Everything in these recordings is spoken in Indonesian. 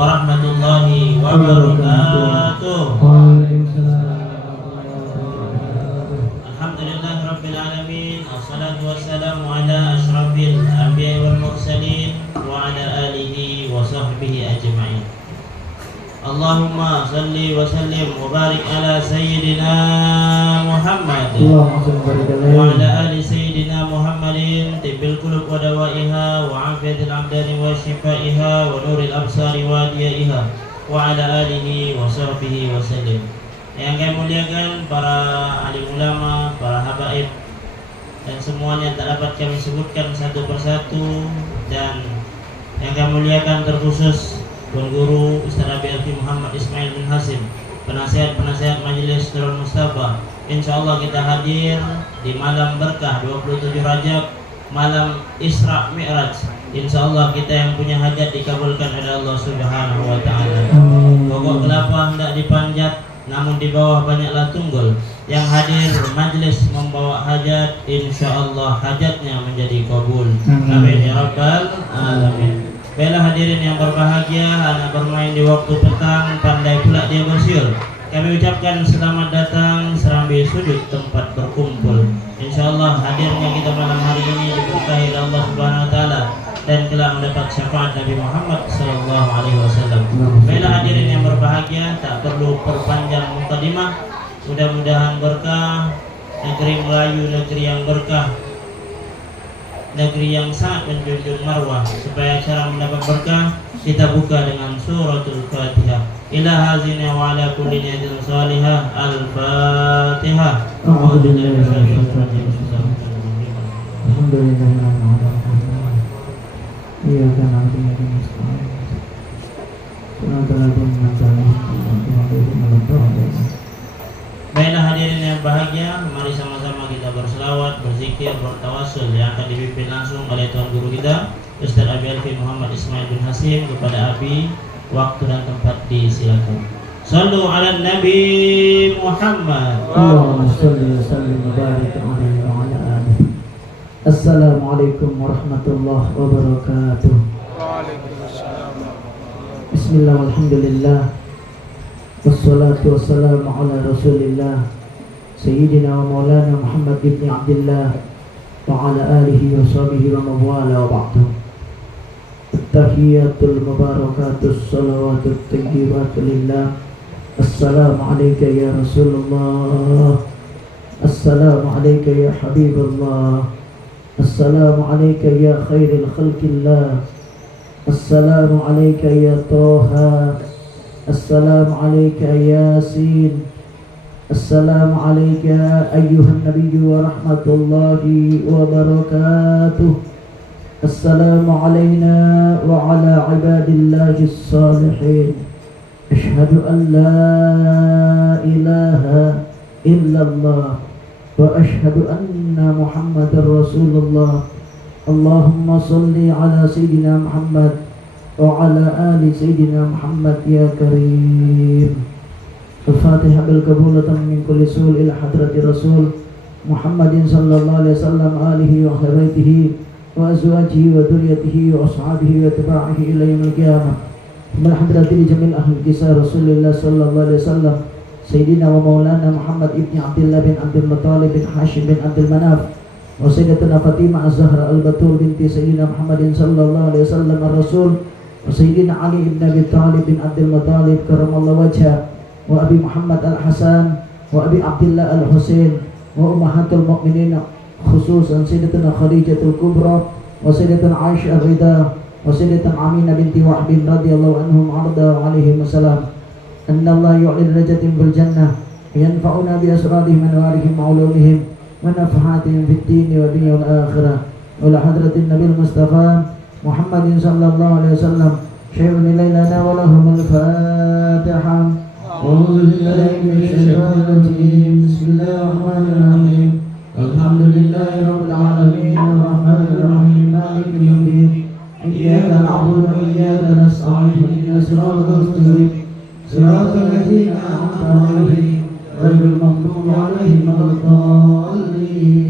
warahmatullahi wabarakatuh. Alhamdulillahirabbil alamin, wassalatu wassalamu ala asyrafil anbiya'i wal mursalin wa ala alihi wa sahbihi ajma'in. Allahumma salli wa sallim wa barik ala sayyidina Muhammad wa ala ali sayyidina Muhammadin tibbil qulub wa dawaiha wa afiyatil abdani wa shifaiha wa nuril absari wa diyaiha wa ala alihi wa sahbihi wa sallim. Yang kami muliakan para alim ulama, para habaib dan semuanya tak dapat kami sebutkan satu persatu, dan yang kami muliakan terkhusus Tuan Guru Ustaz Abi Alfi Muhammad Ismail bin Hasim, penasihat Majelis Nurul Mustafa. Insyaallah kita hadir di malam berkah 27 Rajab, malam Isra Mi'raj. Insyaallah kita yang punya hajat dikabulkan oleh Allah Subhanahu wa taala. Pokok kelapa hendak dipanjat, namun di bawah banyaklah tunggul. Yang hadir majlis membawa hajat, insyaallah hajatnya menjadi kabul. Amin ya rabbal alamin. Baiklah hadirin yang berbahagia, anak bermain di waktu petang, pandai pula dia bersiul. Kami ucapkan selamat datang serambi sudut tempat berkumpul. Insyaallah hadirnya kita malam hari ini diberkahi oleh Allah Subhanahu wa taala dan telah mendapat syafaat Nabi Muhammad sallallahu alaihi wasallam. Baiklah hadirin yang berbahagia, tak perlu perpanjang mukadimah. Mudah-mudahan berkah, negeri Melayu negeri yang berkah, negeri yang sangat menjunjung marwah. Supaya acara mendapat berkah, kita buka dengan suratul Fatihah. Ila hazina wa ala kulli niyatin salihah. Al-Fatihah. Baiklah hadirin yang bahagia, mari sama-sama kita berselawat, berzikir, bertawassul yang akan dipimpin langsung oleh Tuan Guru kita Ustaz Abi Alfi Muhammad Ismail bin Hasim. Kepada Abi, waktu dan tempat disilakan. Sallu ala Nabi Muhammad. Allahumma shalli wa sallim wa barik alaihi wa ala alihi. Assalamualaikum warahmatullahi wabarakatuh. Waalaikumsalam. Bismillah walhamdulillah. Wassalatu wassalamu ala rasulillah Sayyidina wa maulana Muhammad ibn Abdullah wa ala alihi wa sahbihi wa mawala wa ba'du. At-tahiyatul mubarakatus salawatut tayyibatu lillah. Assalamu alayka ya Rasulullah. Assalamu alayka ya Habibullah. Assalamu alayka ya khairil khalqillah. Assalamu alayka ya Taha. Assalamu alayka ya Yasin. Assalamu alayka ayyuhan nabiyyu wa rahmatullahi wa barakatuh. Assalamu alayna wa ala ibadillahi salihin. Ashhadu an la ilaha illallah wa ashhadu anna Muhammadar Rasulullah. Allahumma salli ala Sayyidina Muhammad wa ala ali Sayyidina Muhammad ya Karim. Al-Fatihah bil qabulatan min kulli sul ila hadrati Rasul Muhammadin sallallahu alaihi wasallam alihi wa ahlihi wa azwajihi wa dzurriyyatihi wa ashabihi wa tabi'ihi ila yaumil qiyamah. Min hadrati jamil ahli kisah Rasulullah sallallahu alaihi wasallam Sayyidina wa maulana Muhammad ibn Abdullah bin Abdul Muttalib bin Hashim bin Abdul Manaf wa Sayyidatuna Fatimah Az-Zahra Al-Batul binti Sayyidina Muhammadin sallallahu alaihi wasallam Ar-Rasul wa Sayyidina Ali ibn Abi Talib bin Abdul Muttalib karamallahu wajhah wa Abi Muhammad Al-Hasan wa Abi Abdullah Al-Husain wa ummahatul mu'minin khususan Sayyidatuna Khadijatul Kubra wa Sayyidatuna Aisyah Ar-Ridha wa Sayyidatuna Aminah binti Wahb radhiyallahu anhum arda alaihim wassalam. Anna Allah yu'li darajatin bil jannah yanfa'una bi asrarihim wa anwarihim wa ulumihim wa nafahatihim fid din wa dunya wal akhirah. Wa la hadratin Nabil Mustafa Muhammadin sallallahu alaihi wasallam syai'un ilailana wa lahumul Fatihah. A'udzu billahi minasyaitonir rajim. Bismillahirrahmanirrahim. Alhamdulillahi rabbil alamin arrahmanir rahim maliki yaumiddin. Iyyaka na'budu wa iyyaka nasta'in ihdinas siratal mustaqim siratal ladzina an'amta 'alaihim ghairil maghdubi 'alaihim waladdallin.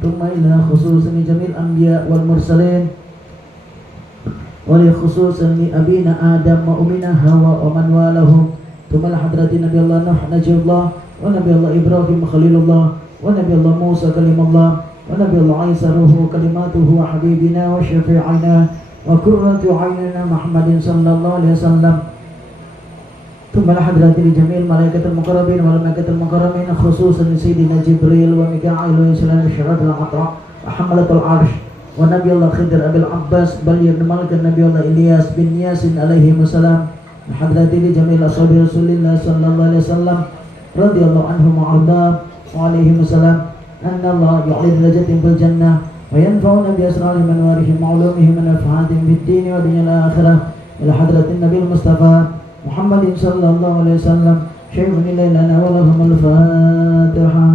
Thumma ila khususin jamil anbiya wal mursalin ولخصوصا لأبينا آدم وأمنا حواء ومن والهم ثم لحضرة نبي الله نوح نجي الله ونبي الله إبراهيم خليل الله ونبي الله موسى كلم الله ونبي الله عيسى روح كلماته وحبيبنا وشفيعنا وقرة عيننا محمد صلى الله عليه وسلم ثم لحضرة لجميع الملائكة المقربين والملائكة المكرمين خصوصا لسيدنا جبريل وميكائيل وإسلام الشهادة العطاء وحملة العرش ونبي الله خضر أبي العباس بل يرملك النبي الله إلياس بن ياسين عليه السلام لحضرة لجميع أصحاب رسول الله صلى الله عليه وسلم رضي الله عنهم وعرضاهم وعليهم السلام أن الله يعلي درجتهم في الجنة وينفعون بأسرارهم وأنوارهم وعلومهم ونفعاتهم في الدين والدنيا الآخرة إلى حضرة النبي المصطفى محمد صلى الله عليه وسلم شيخ لنا ولهم الفاتحة.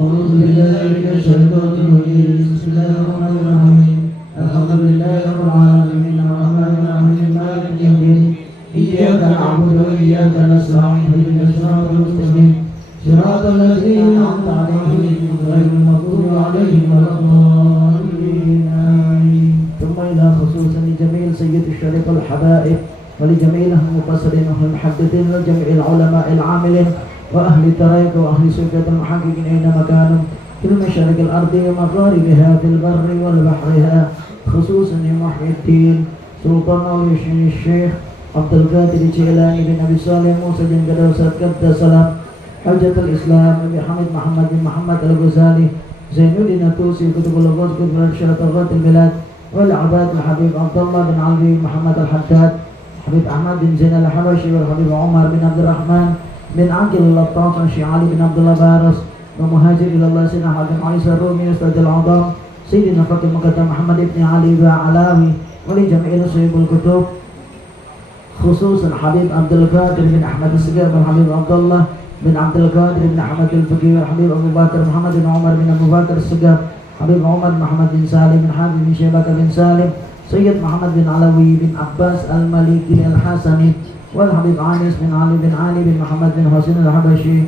أعوذ بالله من الشيطان الرجيم بسم الله الرحمن الرحيم الحمد لله رب العالمين الرحمن الرحيم مالك يوم الدين إياك نعبد وإياك نستعين اهدنا الصراط المستقيم صراط الذين أنعمت عليهم غير المغضوب عليهم ولا الضالين آمين. ثم إلى خصوصا لجميع سيد الشريف الحبائب ولجميع المفسرين والمحدثين وجميع العلماء العاملين وأهل الطريق وأهل سكة المحققين أينما كانوا في المشارق الأرض ومغاربها في البر والبحرها خصوصا لمحي الدين سلطان ولي الشيخ عبد القادر الجيلاني بن أبي صالح موسى بن قدوسة قدس السلام حجة الإسلام أبي حميد محمد بن محمد الغزالي زين الدين الطوسي كتب الغوث كتب الشرط الغوث البلاد والعباد الحبيب عبد الله بن علي بن محمد الحداد حبيب أحمد بن زين الحبشي والحبيب عمر بن عبد الرحمن بن عقيل اللطاف والشيخ علي بن عبد الله بارس ومهاجر إلى الله سيدنا حاتم عيسى الرومي أستاذ العظام سيدنا فاطمة مقدم محمد بن علي وعلاوي ولجميع صحيح الكتب خصوصا حبيب عبد القادر بن أحمد السقاف والحبيب عبد الله بن عبد القادر بن أحمد الفقيه والحبيب أبو بكر محمد بن عمر بن أبو بكر السقاف حبيب عمر محمد بن سالم بن حاتم بن شيبة بن سالم سيد محمد بن علوي بن عباس المالكي الحسني والحبيب عانس بن علي بن علي بن محمد بن حسين الحبشي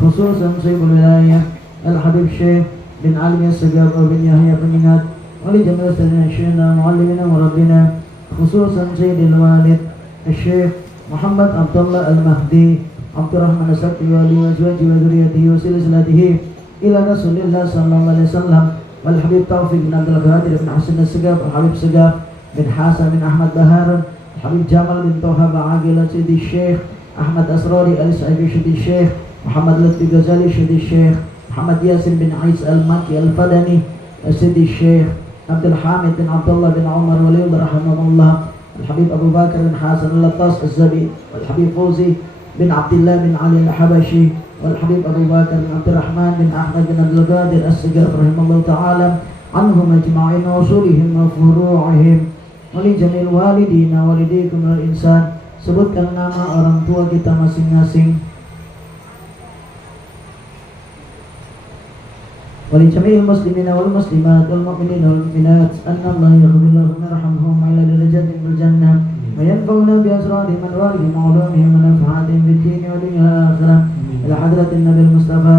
خصوصا سيد الولاية الحبيب الشيخ بن علي السقاف وبن يحيى بن ناد ولجميع سيدنا شيخنا معلمنا وربنا خصوصا سيد الوالد الشيخ محمد عبد الله المهدي عبد الرحمن السقي وأزواجه وذريته وسلسلته إلى رسول الله صلى الله عليه وسلم والحبيب توفيق بن عبد القادر بن حسن السقاف والحبيب سقاف بن حسن بن أحمد بهار الحبيب جمال بن طه بعاقل سيدي الشيخ أحمد أسراري السعيدي سيدي الشيخ محمد لطفي غزالي سيدي الشيخ محمد ياسين بن عيسى المكي الفدني سيدي الشيخ عبد الحامد بن عبد الله بن عمر ولي الله رحمه الله الحبيب أبو بكر بن حسن اللطاس الزبي والحبيب فوزي بن عبد الله بن علي الحبشي والحبيب أبو بكر بن عبد الرحمن بن أحمد بن عبد القادر السقاف رحمه الله تعالى عنهم أجمعين وصولهم وفروعهم ولجميع والدينا walidikum wal insan. Sebutkan nama orang tua kita masing-masing. ولجميع المسلمين والمسلمات والمؤمنين والمؤمنات أن الله يغفر لهم ويرحمهم وإلى درجاتهم في الجنة وينفعنا بأسرارهم وأنوارهم وعلومهم ونفعاتهم في الدين والدنيا والآخرة إلى حضرة النبي المصطفى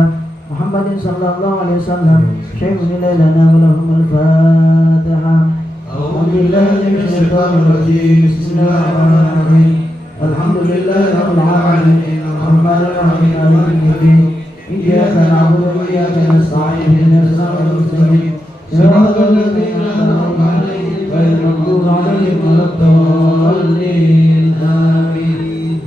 محمد صلى الله عليه وسلم شيء لنا ولهم الفاتحة. أعوذ بالله من الشيطان الرجيم بسم الله الرحمن الرحيم الحمد لله رب العالمين الرحمن الرحيم مالك يوم الدين إياك نعبد وإياك نستعين اهدنا الصراط المستقيم صراط الذين أنعمت عليهم غير المغضوب عليهم ولا الضالين آمين.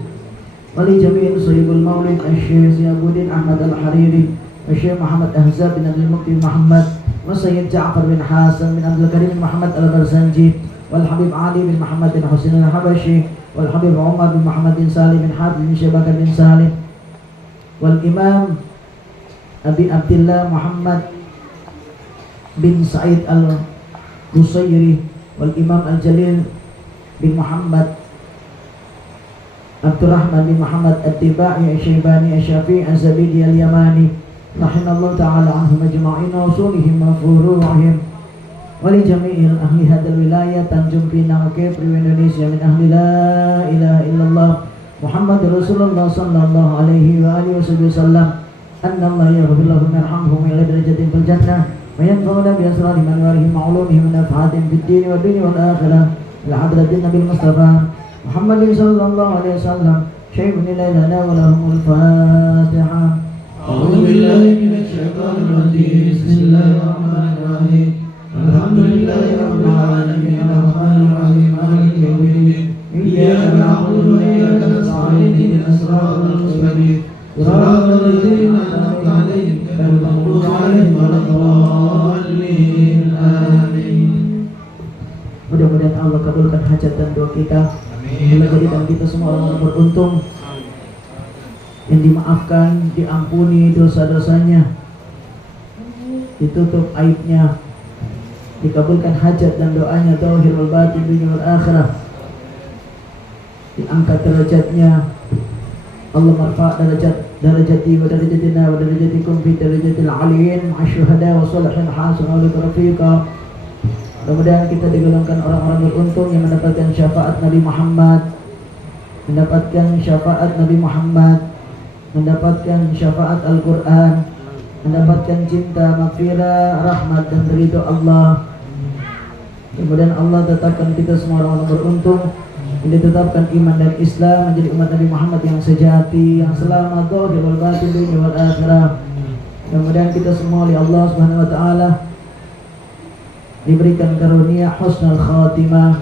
ولجميع صحيح المولد الشيخ سيابودين أحمد الحريري الشيخ محمد أهزاب بن عبد المقتي محمد وسيد جعفر بن حسن بن عبد الكريم بن محمد البرزنجي والحبيب علي بن محمد بن حسين الحبشي والحبيب عمر بن محمد بن سالم بن حاتم بن شيبة بن سالم والإمام أبي عبد الله محمد بن سعيد القصيري والإمام الجليل بن محمد عبد الرحمن بن محمد التباعي الشيباني الشافعي الزبيدي اليماني رحمه الله تعالى عنهم أجمعين وصولهم وفروعهم ولجميع أهل هذه الولاية Tanjung Pinang Kepri Indonesia من أهل لا إله إلا الله محمد رسول الله صلى الله عليه وآله وسلم أن الله يغفر لهم ويرحمهم إلى درجة في الجنة وينفعنا بأسرارهم وأنوارهم وعلومهم ونفعاتهم في الدين والدنيا والآخرة إلى حضرة النبي المصطفى محمد صلى الله عليه وسلم شيء لنا ولهم الفاتحة. أعوذ بالله من الشيطان الرجيم. بسم الله الرحمن الرحيم. الحمد لله رب العالمين الرحمن الرحيم مالك يوم الدين إياك نعبد وإياك نستعين اهدنا الصراط المستقيم صراط الذين أنعمت عليهم غير المغضوب عليهم ولا الضالين آمين. Mudah-mudahan Allah kabulkan hajat dan doa kita. Allah jadikan kita semua orang beruntung, yang dimaafkan, diampuni dosa-dosanya, ditutup aibnya, dikabulkan hajat dan doanya, zahir wal batin dunia wal akhirah, diangkat derajatnya. Allah marfa' darajati wa darajatina wa darajatikum fi darajatil aliyin ma'asyuhada wa salihin hasan wa rafiqa. Mudah-mudahan kita digolongkan orang-orang beruntung yang mendapatkan syafaat Nabi Muhammad, mendapatkan syafaat Nabi Muhammad, mendapatkan syafaat Al-Quran, mendapatkan cinta, maghfirah, rahmat dan ridho Allah. Kemudian Allah tetapkan kita semua orang-orang beruntung, yang ditetapkan iman dan Islam, menjadi umat Nabi Muhammad yang sejati, yang selamat zahir wal batin dunia wal akhirah. Kemudian kita semua oleh Allah Subhanahu wa taala diberikan karunia husnul khatimah,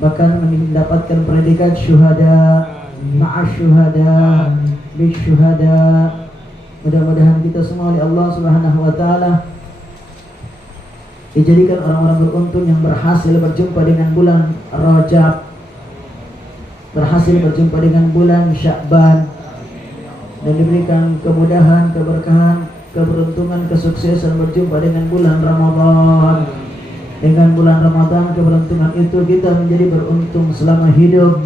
bahkan mendapatkan predikat syuhada, ma'as syuhada, bis syuhada. Mudah-mudahan kita semua oleh Allah Subhanahu wa taala dijadikan orang-orang beruntung yang berhasil berjumpa dengan bulan Rajab, berhasil berjumpa dengan bulan Sya'ban, dan diberikan kemudahan, keberkahan, keberuntungan, kesuksesan berjumpa dengan bulan Ramadan. Dengan bulan Ramadan, keberuntungan itu kita menjadi beruntung selama hidup,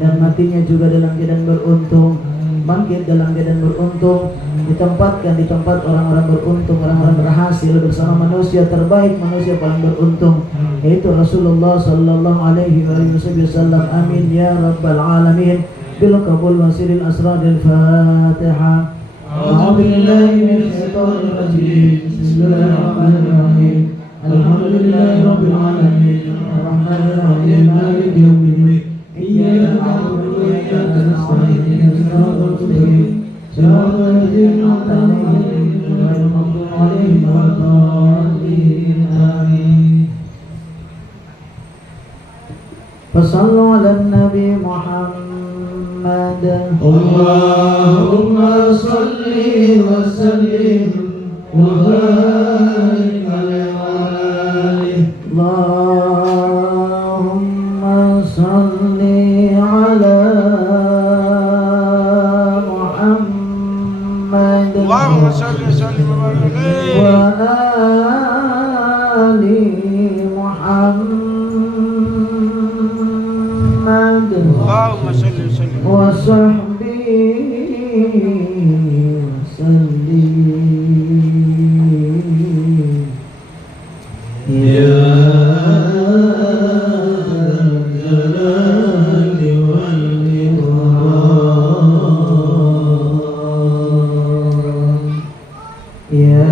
dan matinya juga dalam keadaan beruntung, bangkit dalam keadaan beruntung, ditempatkan di tempat orang-orang beruntung, orang-orang berhasil bersama manusia terbaik, manusia paling beruntung, yaitu Rasulullah sallallahu alaihi wasallam. Amin ya rabbal alamin. Bil qabul wasiril asradil Fatihah. أعوذ بالله من الشيطان الرجيم. بسم الله الرحمن الرحيم. الحمد لله رب العالمين الرحمن الرحيم مالك يوم الدين إياك نعبد وإياك نستعين اهدنا الصراط المستقيم صراط الذين أنعمت عليهم غير المغضوب عليهم ولا الضالين آمين. فصلوا على النبي محمد. اللهم صل وسلم وبارك عليه وعلى آله. اللهم صل على محمد اللهم صل وسلم وبارك عليه وآل محمد اللهم صل وسلم وصحبه وسلم. يا ذا الجلال والإكرام يا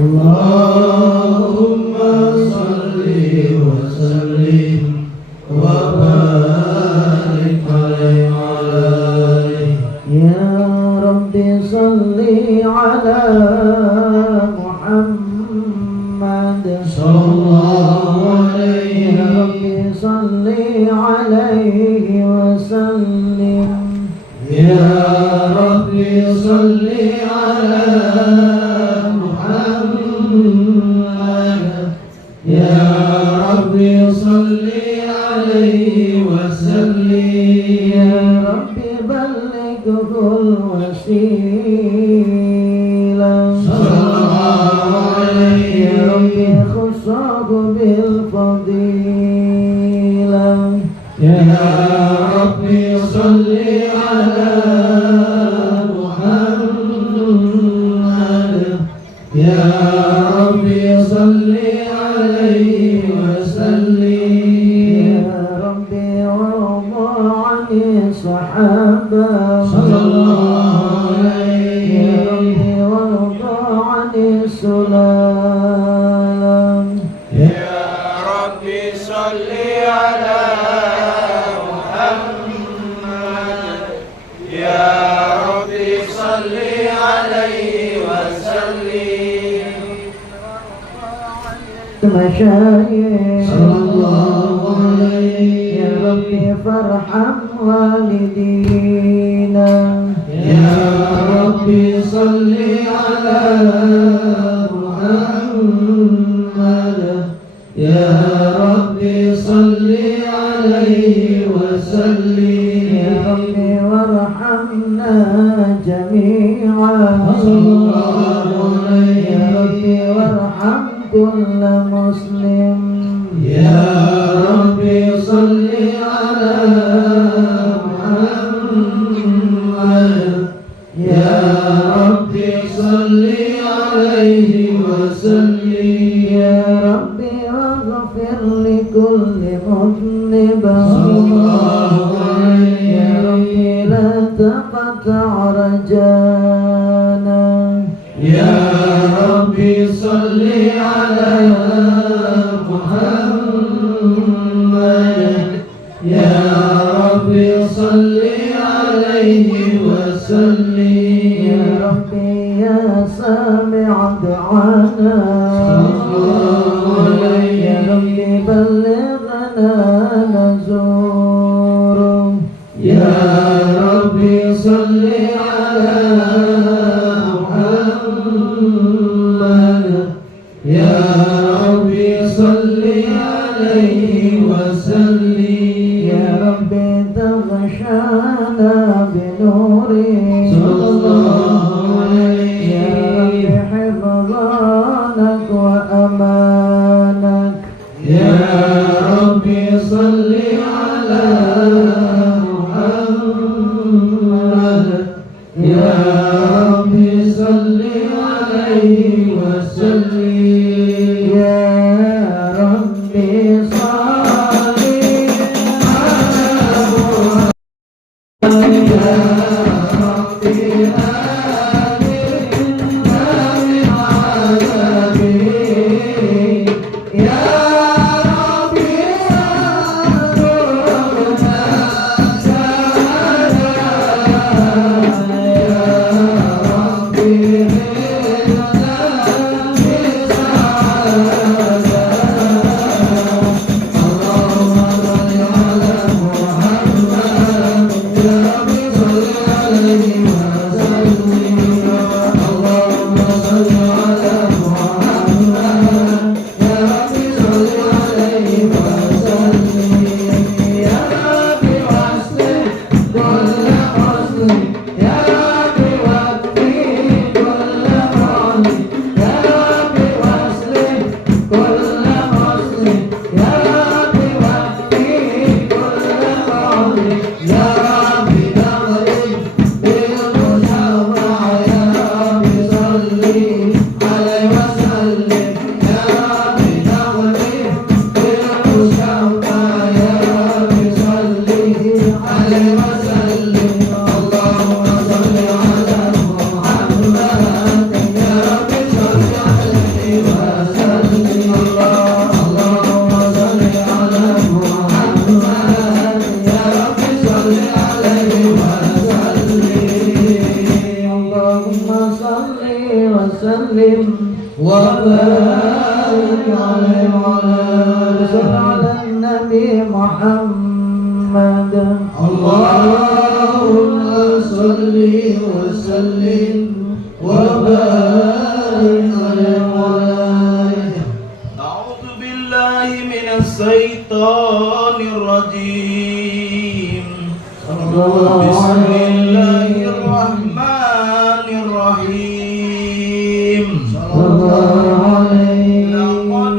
اللهم صل وسلم وبارك عليه وعلى آله. يا رب صل على محمد صلى الله عليه يا رب صل عليه وسلم. يا رب صل على محمد يا رب صل عليه وسلم. يا رب بلغ يا ربي صل عليه وسلم يا ربي وارضى عن الصحابة صلى الله عليه يا ربي وارضى عن السلام يا ربي صل على محمد يا ربي صل عليه وسلم المشايخ صلى الله عليه يا ربي فارحم والدينا يا ربي صل على محمد يا ربي صل عليه وسلم يا ربي وارحمنا جميعا صلى الله عليه يا ربي وارحم كل مسلم يا ربي صل على محمد يا ربي صل عليه وسلم يا ربي واغفر لكل مذنب صلى الله عليه يا ربي لا تقطع رجانا يا ربي صل على محمد يا ربي صل عليه وسلم يا ربي يا سامع دعانا صلى الله عليه يا ربي بلغنا نزور يا ربي صل على محمد يا ربي صل عليه وسلم يا ربي تغشانا بنوري صلى الله عليه يا ربي حفظانك وأمانك يا ربي صل على محمد يا ربي صل عليه وسلم يا ربي صل على محمد يا ربي آمنا من عذابه يا ربي أجرنا سعادة يا ربي هدنا بسعادة اللهم صل على محمد يا ربي صل عليه وسلم اللهم صل على محمد يا ربي صل عليه وسلم يا ربي واصلح كل مسلم يا ربي وفي كل مؤمن يا ربي واصلح كل مسلم يا ربي وفي كل مؤمن يا ربي نغرب بالمشفع يا ربي صل عليه وسلم يا ربي نغرب بالمشفع يا ربي صل عليه وسلم اللهم صل على محمد يا ربي صل عليه وسلم اللهم صل على محمد يا ربي صل عليه وسلم اللهم صل وسلم وبارك عليه وعلى على النبي محمد اللهم صل وسلم وبارك عليه أعوذ بالله من الشيطان الرجيم بسم الله الرحمن الرحيم لقد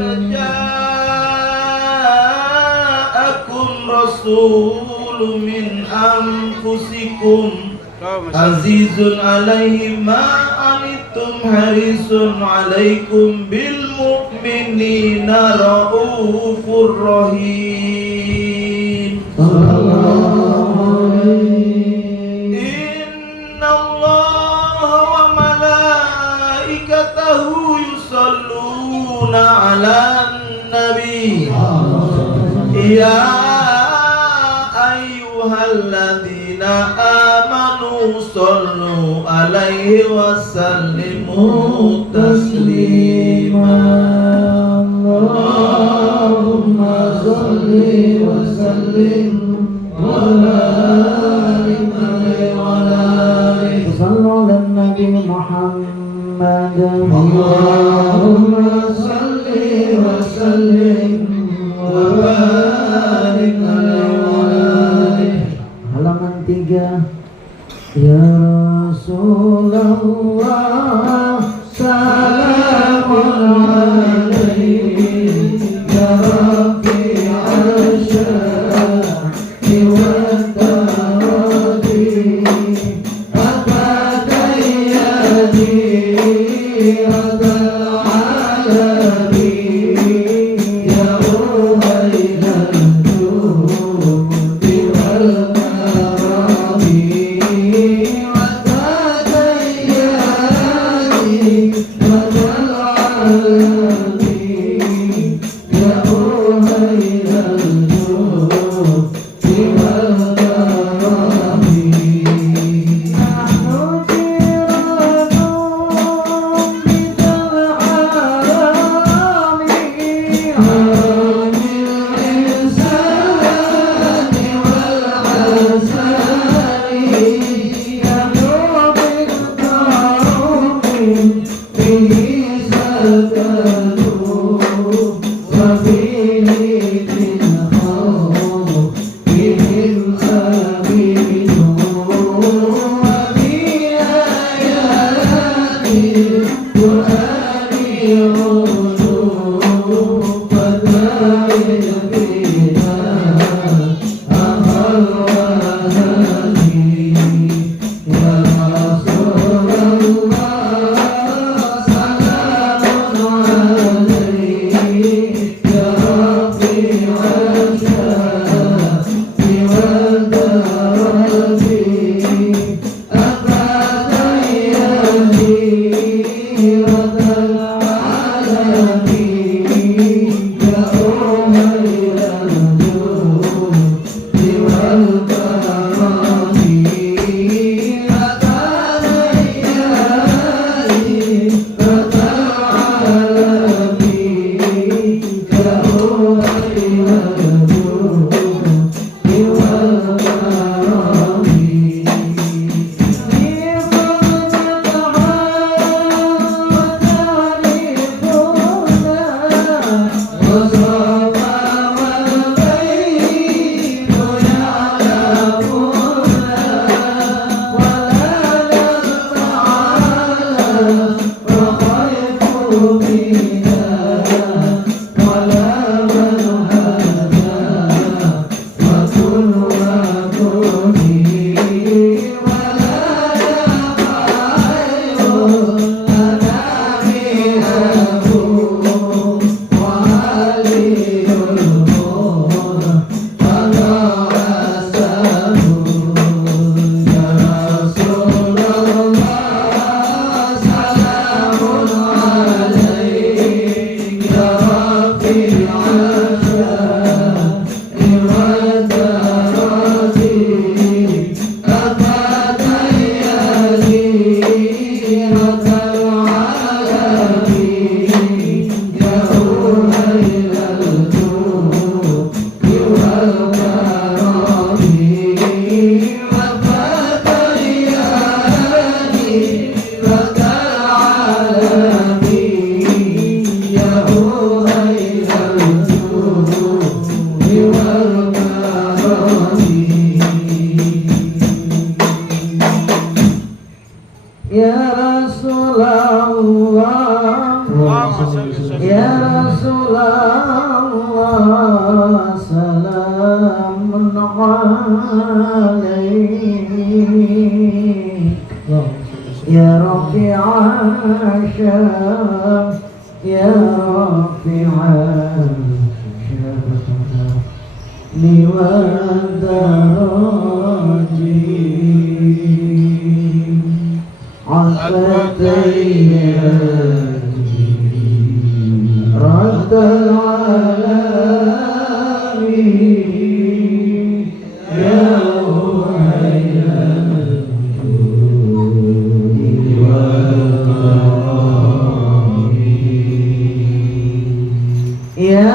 جاءكم رسول من أنفسكم عزيز عليه ما anittum harisun alaikum bil mu'minina raufur rahim. Inna Allaha wa malaikatahu yusalluna ala nabi. Ya ayyuhalladzina amanu sallu alaihi wa sallimu taslima. Allahumma salli wa sallim wa barik alaihi wa alihi. Sallu ala Nabi Muhammad. Allahumma salli wa sallim wa barik alaihi wa alihi. Halaman 3. Ya Rasulullah salamun alaihi ya Rabbi asyari wa darati abadayyadi adal alabi ya ubaidal judi wal يا رفيع الشام يا رفيع الشام والدرج عفتي رد العالمين يا ويل الجود والكرم يا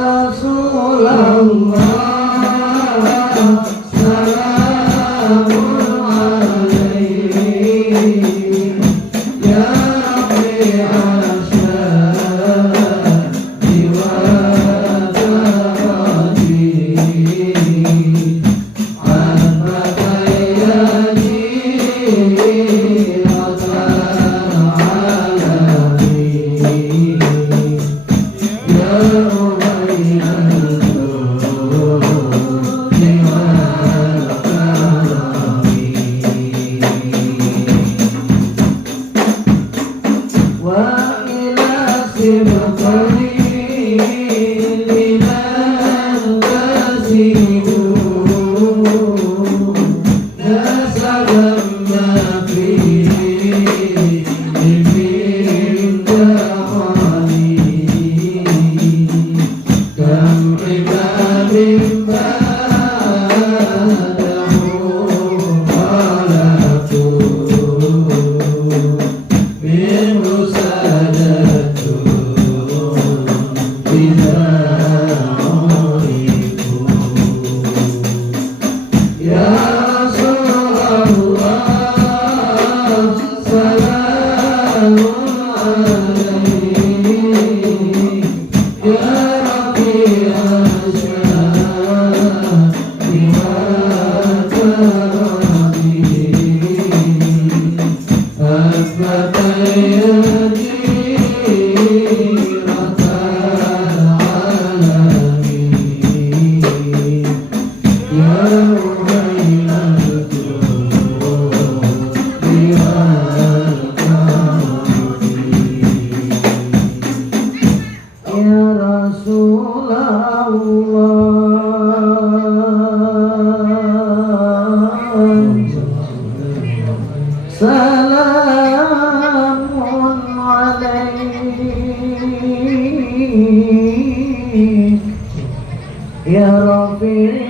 رسول الله سلام عليك يا رفيع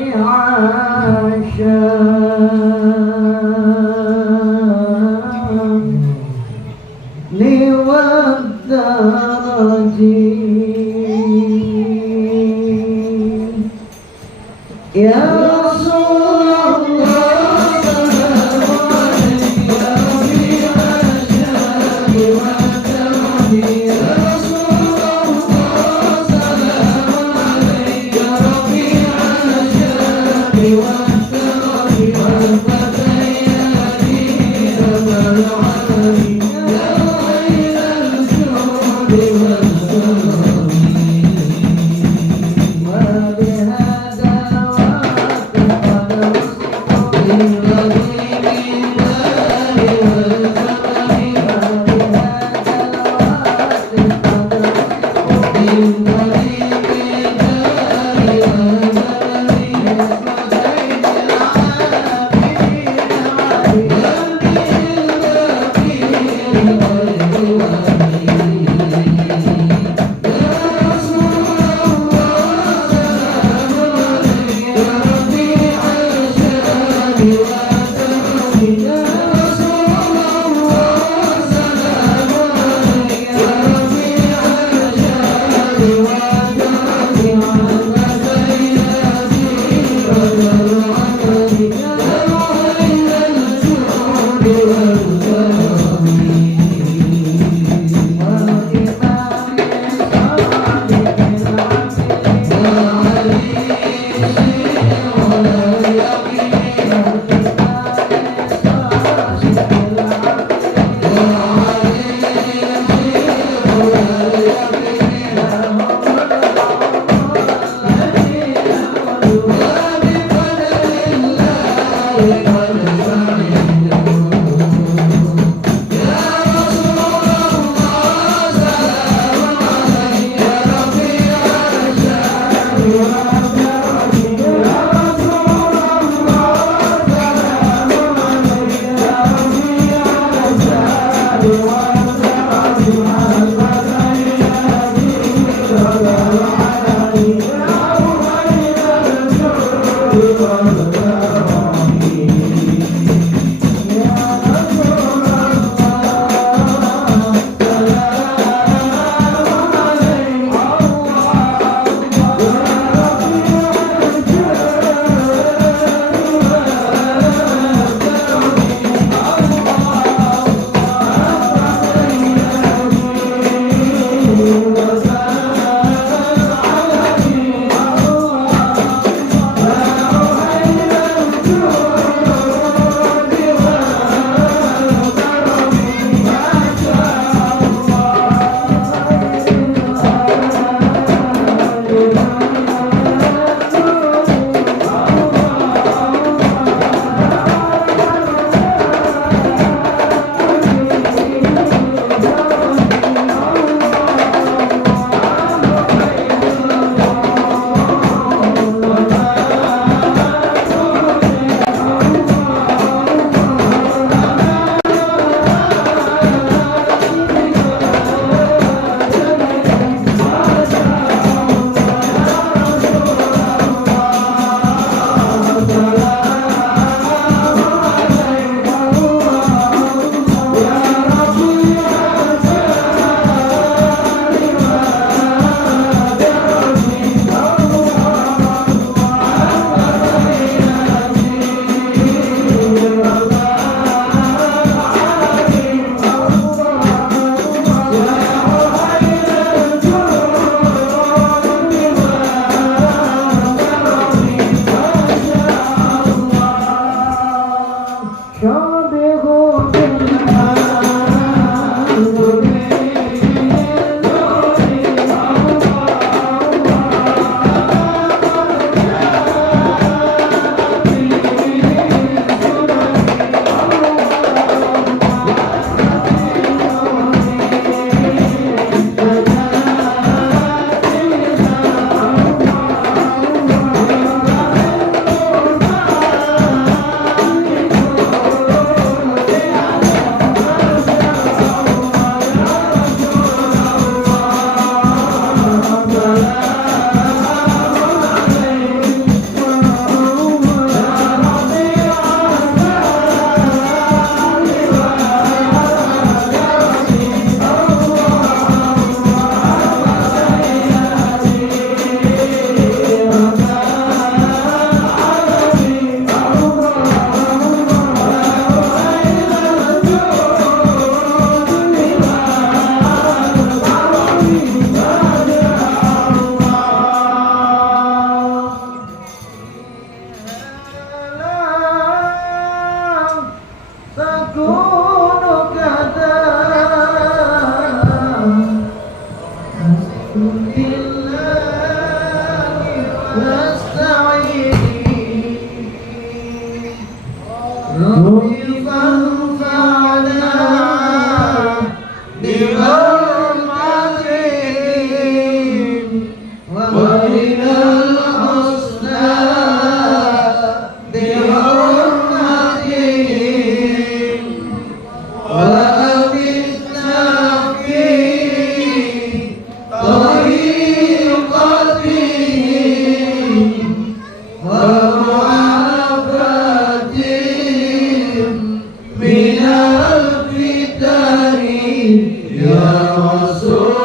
ya Rasulullah.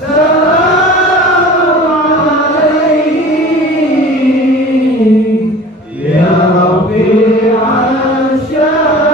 Salam alaihi ya Rafi'al sya'ni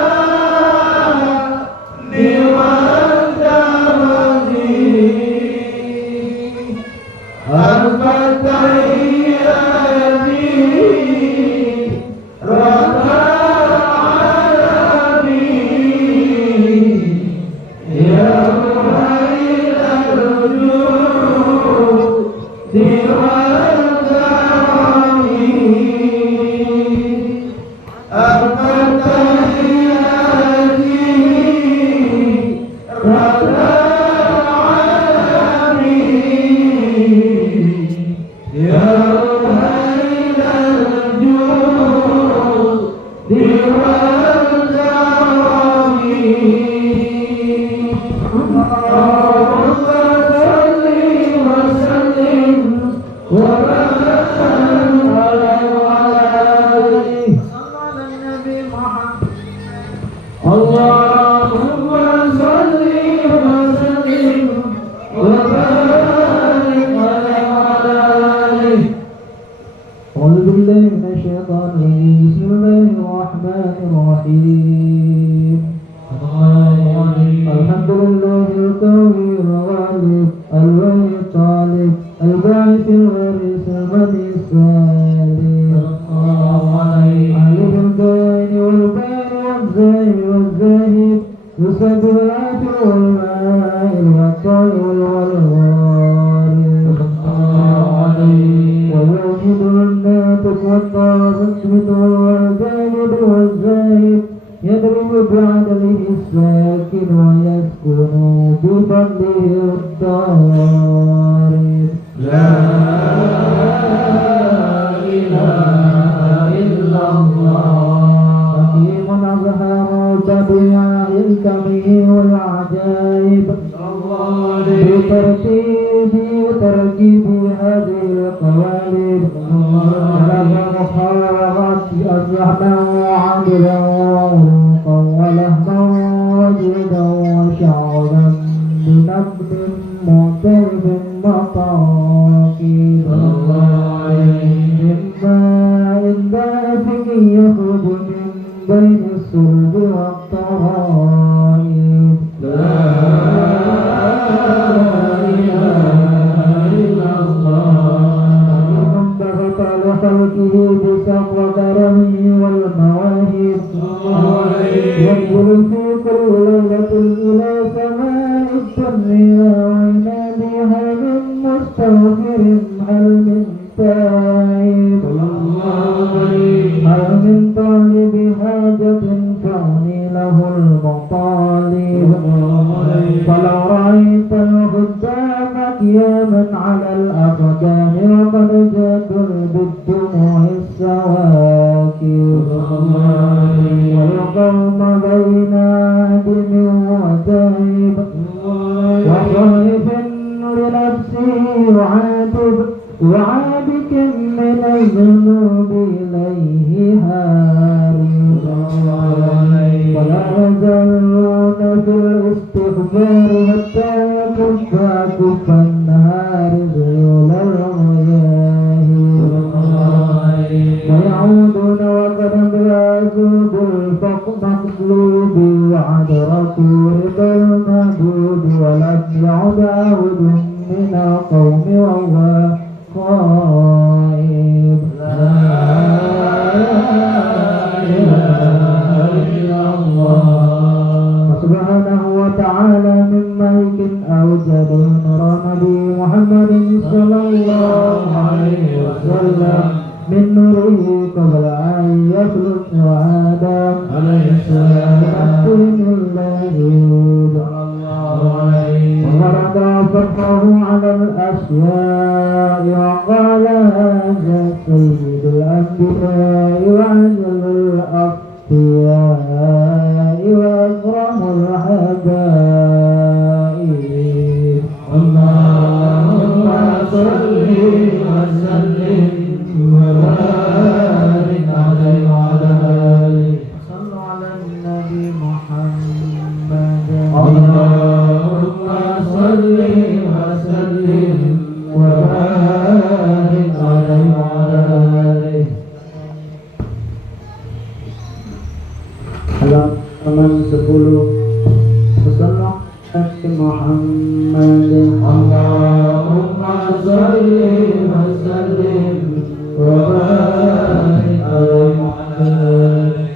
wal darajati. النبي محمد اللهم صل وسلم وبارك عليه وعلى آله. halaman 10 Sallallahu alaihi Muhammad Allahumma salli wa sallim wa barik alaihi wa ala alihi.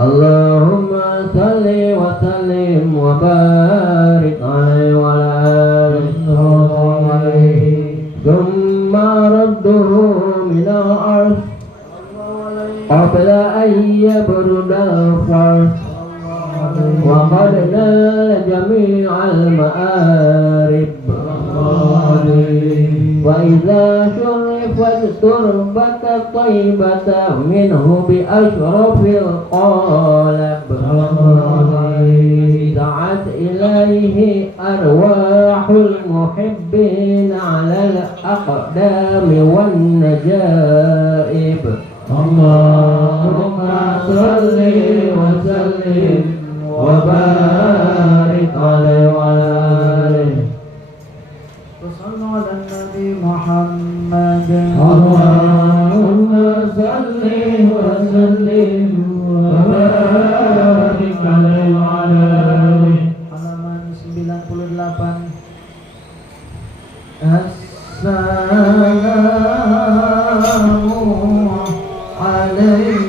Allahumma salli wa sallim wa barik alaihi wa ala alihi. Thumma radduhu min al-arsh qabla an yabruda al-farsh wa qad nala jami'al ma'arib wa idza syurifat turbata taibata minhu bi ashrafil qalab da'at ilaihi arwahul muhibbin ala al-aqdami wan najaib. Allahumma salli wa sallim wa barik alaihi wa ala alihi. Sallu ala Nabi Muhammad Allahumma salli wa sallim wa barik alaihi wa ala alihi. halaman 98 Assalamu alayka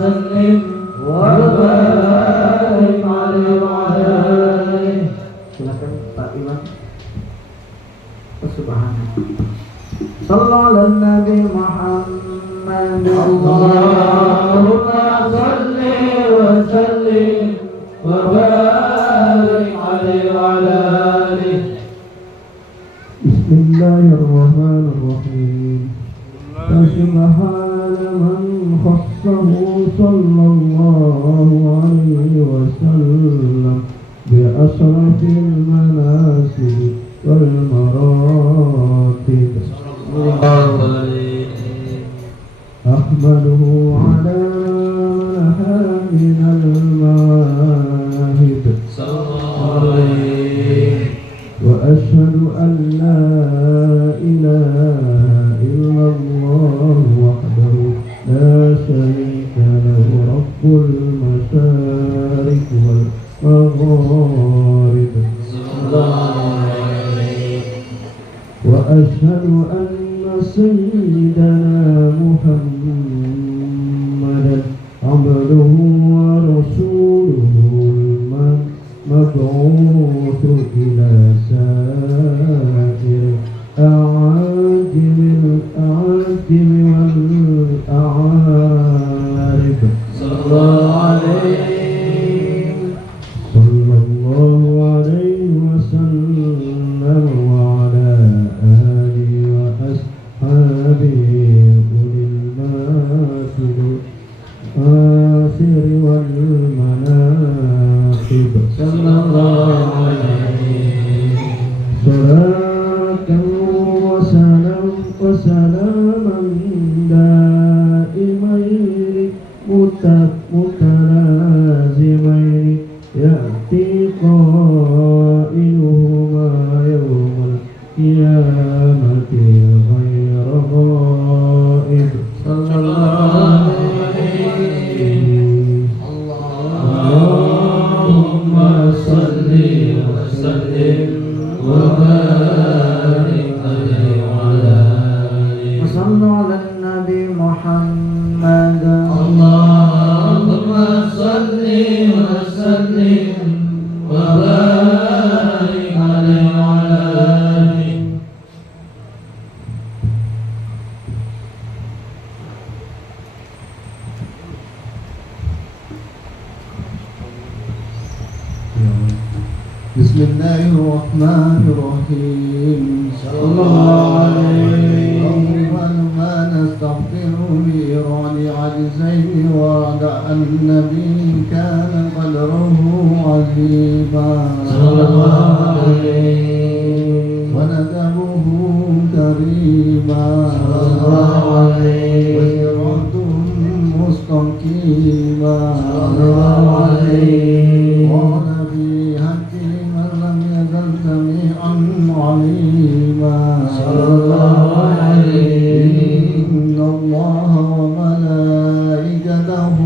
وسلم وبارك عليه وعلى آله. Silakan Pak Iwan. Subhanallah. Sallallahu ala Nabi Muhammad. Allahumma salli wa sallim wa barik alaihi wa ala alihi. Bismillahirrahmanirrahim. Subhana man khassahu sallallahu alaihi wasallam bi asrafil manasib wal maratib. Ahmaduhu ala minal mahib. Wa ashhadu an la ilaha illallah wahdahu la syarika lahu rabbul masyariq wal magharib. Wa ashhadu anna sayyidana Muhammadan abduhu wa rasuluhu مبعوث إلى سائر الأعاجم والأعارف. صلى الله عليه وسلم وعلى آله وأصحابه أولي الماثل الآثر والمناقب. صلى الله عليه صلاة وسلاما دائمين متلازمين يأتي قائلهما يوم القيامة غير غائب. صلى الله عليه. اللهم صل وسلم وبارك عليه وعلى آله. وصلوا على النبي محمد. اللهم صل وسلم وبارك عليه وعلى آله. Bismillahirrahmanirrahim. Sallallahu alaihi awwal ma nastaghfiru bi iradi ajzaihi wa da'an nabi kana qadruhu azima. Sallallahu alaihi wa nadabuhu karima. Sallallahu alaihi wa siratum mustaqima. Sallallahu alaihi wa سميعا عليما. صلى الله عليه. إن الله وملائكته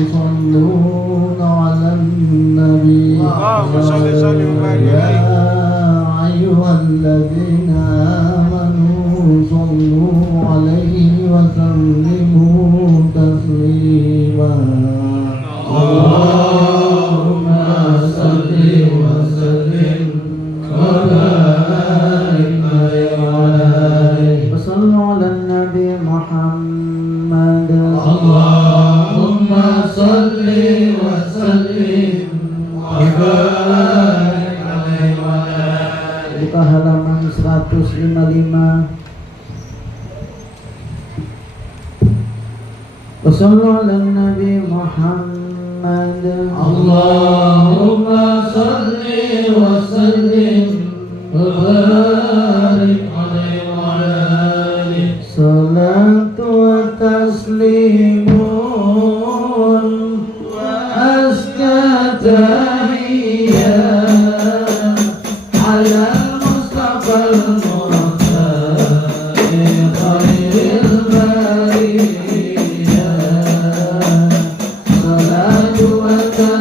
يصلون على النبي. يا أيها الذين آمنوا صلوا عليه وسلموا تسليما. اللهم صل وسلم وصلوا على النبي محمد. اللهم صل وسلم وبارك عليه وعلى آله. Buka halaman 155. وصلوا على النبي محمد. اللهم صل وسلم وبارك عليه وعلى آله. صلاة وتسليم وأزكى تحية على المصطفى المختار خير البرية. صلاة وتسليم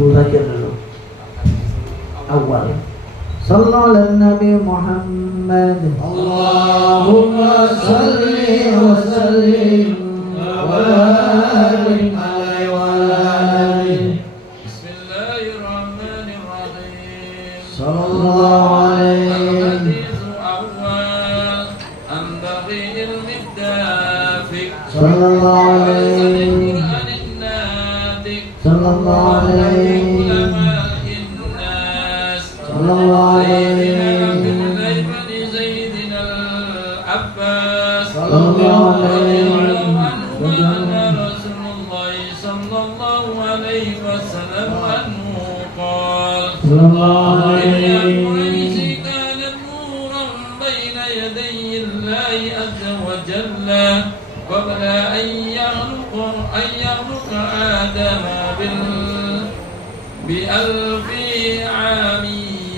Abu Bakar dulu awal. Sallallahu ala Nabi Muhammad. Allahumma salli wa sallim wa barik alaihi wa alihi. Bismillahirrahmanirrahim. Sallallahu alaihi. Al-hadithu awwal an baghil mikdafik. Sallallahu alaihi. Sallallahu alaihi. Sallallahu alaihi. Sallallahu alaihi. Sallallahu alaihi. كانت نورا بين يدي الله عز وجل قبل أن يخلق آدم بألف عام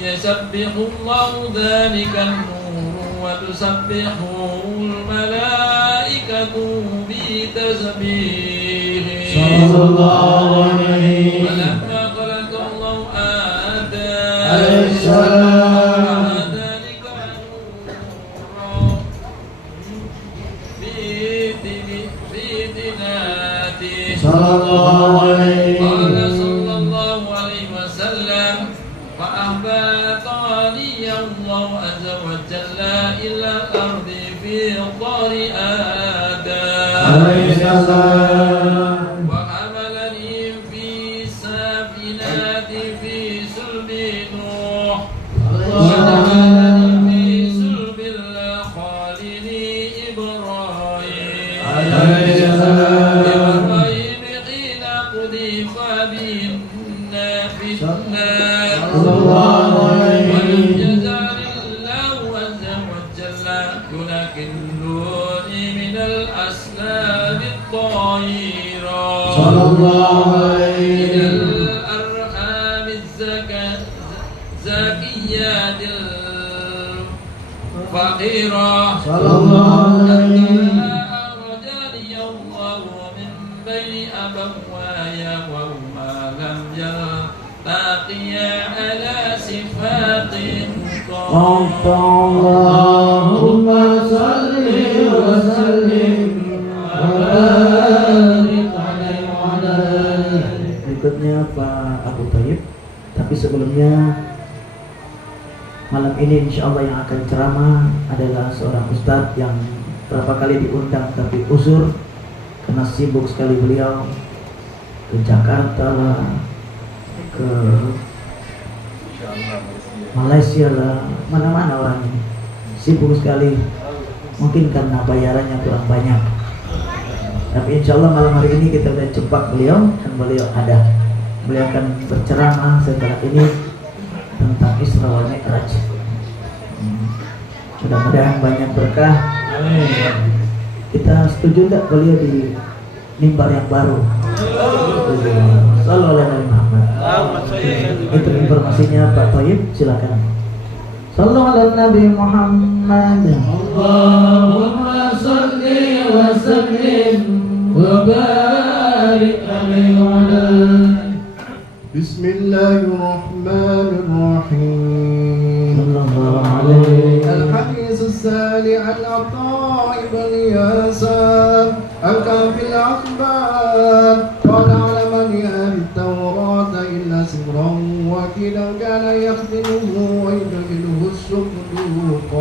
يسبح الله ذلك النور وتسبحه الملائكة بتسبيحه صلى الله عليه. ولما خلق الله آدم عليه السلام ذلك نورا في دناته صلى الله عليه. قال صلى الله عليه وسلم فأهبطني الله عز وجل إلى الأرض في طار آدم عليه السلام وحملني في سفينة في سلب نوح وجعلني في سلب الخليل إبراهيم الأسلام الطاهرة صلى الله عليه إلى الأرحام الزكيات الفقيرة صلى الله عليه أخرجني الله من بين أبواي وهما لم يلتقيا على صفات اللهم صل وسلم وبارك عليه وعلى Berikutnya Pak Abu Thayyib. Tapi sebelumnya, malam ini insya Allah yang akan ceramah adalah seorang ustadz yang berapa kali diundang tapi uzur karena sibuk sekali beliau ke Jakarta lah, ke Malaysia lah, mana-mana orangnya sibuk sekali, mungkin karena bayarannya kurang banyak. Tapi insya Allah malam hari ini kita udah jebak beliau dan beliau ada. Beliau akan berceramah setelah ini tentang Isra wal Mi'raj. Mudah-mudahan banyak berkah. Kita setuju tak beliau di mimbar yang baru? Sallallahu alaihi Muhammad. Itu informasinya Pak Thayyib, silakan. Sallallahu alaihi Nabi Muhammad. Allahumma salli wa sallim wa barik alaihi wa ala Bismillahirrahmanirrahim. Sallallahu alaihi. الحديث الثاني عن عطاء بن يسار الكافي الأخبار قال علمني أهل التوراة إلا سرا وكلا كان يخدمه ويدخله الصدوق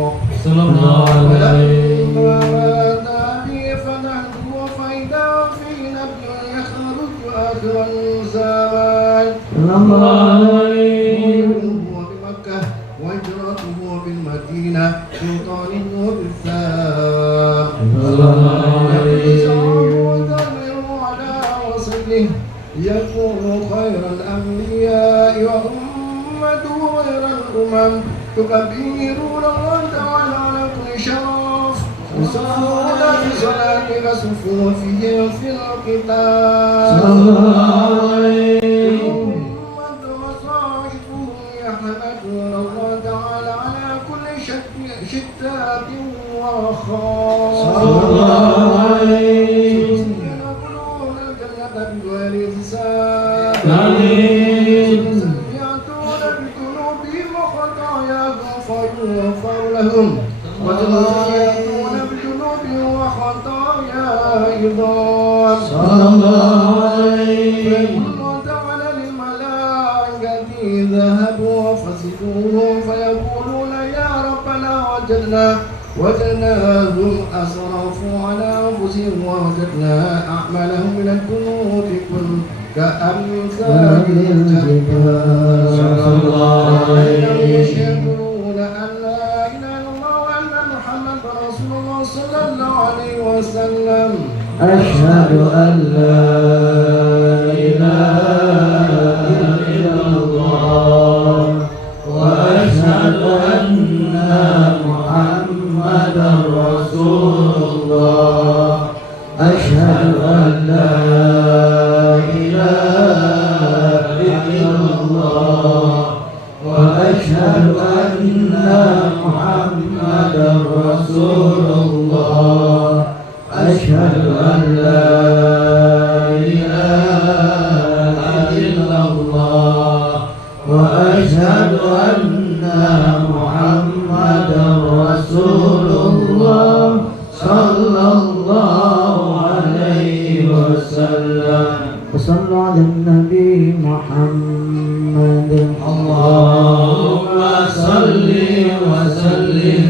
صلى الله عليه ولما مات أبي فنحته فإذا في نبي يخرج آخر الزمان Sallallahu alaihi. هو بمكة وهجرته بالمدينة سلطانه بالثام على وصله يكون خير الأنبياء وأمته غير الأمم تكبرون الله تعالى على كل شرف تصلون بصلاتك صفوفهم في القتال وصائفهم يحمدون الله تعالى على كل شتات ورخاء يدخلون الجنة بغير حساب يأتون بذنوبهم وخطاياهم فيغفر لهم ويأتون بذنوبهم وخطايا عظام فيقول تعالى للملائكة ذهبوا فسقوهم فيقولون يا ربنا وجدناهم أسرفوا على أنفسهم ووجدنا أعمالهم من الذنوب كأمثال الجبال يشهدون أن لا إله إلا الله وأن محمدا رسول الله صلى الله عليه وسلم أشهد أن لا إله إلا الله وأشهد أن محمدا رسول الله أشهد أن لا إله إلا الله وأشهد أن محمدا رسول الله أشهد أن لا إله إلا الله وأشهد أن محمدا رسول الله صلى الله عليه وسلم وصلوا على النبي محمد اللهم صل وسلم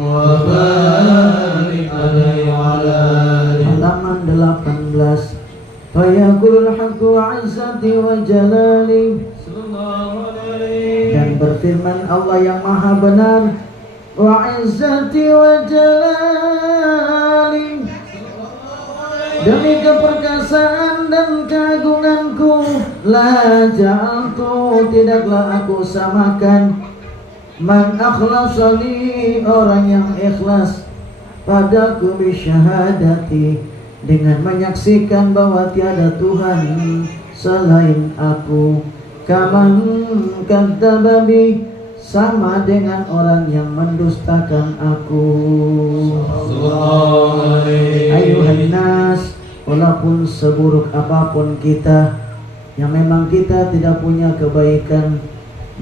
وبارك عليه وعلى آله halaman 18 Fayaqulul haqqu izzati wa jalali dan berfirman Allah yang maha benar wa izzati wa jalali demi keperkasaan dan keagunganku la ja'altu tidaklah aku samakan man akhlasa li orang yang ikhlas padaku bisyahadati, dengan menyaksikan bahwa tiada Tuhan selain aku. Kaman kadzababi, sama dengan orang yang mendustakan aku. Ayuhan nas, walaupun seburuk apapun kita, yang memang kita tidak punya kebaikan,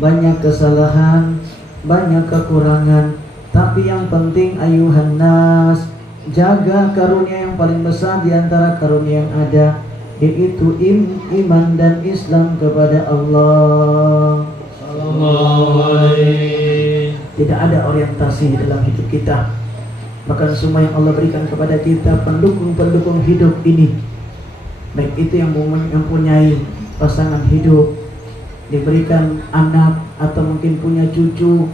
banyak kesalahan, banyak kekurangan, tapi yang penting ayuhan nas, jaga karunia yang paling besar di antara karunia yang ada, yaitu iman dan Islam kepada Allah. Tidak ada orientasi dalam hidup kita, bahkan semua yang Allah berikan kepada kita pendukung-pendukung hidup ini, baik itu yang mempunyai pasangan hidup, diberikan anak atau mungkin punya cucu,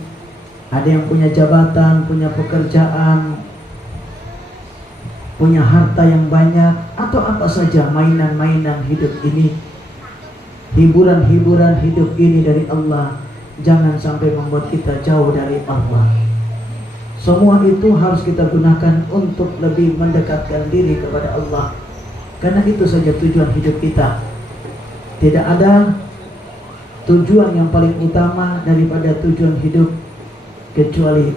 ada yang punya jabatan, punya pekerjaan, punya harta yang banyak, atau apa saja mainan-mainan hidup ini, hiburan-hiburan hidup ini dari Allah, jangan sampai membuat kita jauh dari Allah. Semua itu harus kita gunakan untuk lebih mendekatkan diri kepada Allah, karena itu saja tujuan hidup kita. Tidak ada tujuan yang paling utama daripada tujuan hidup kecuali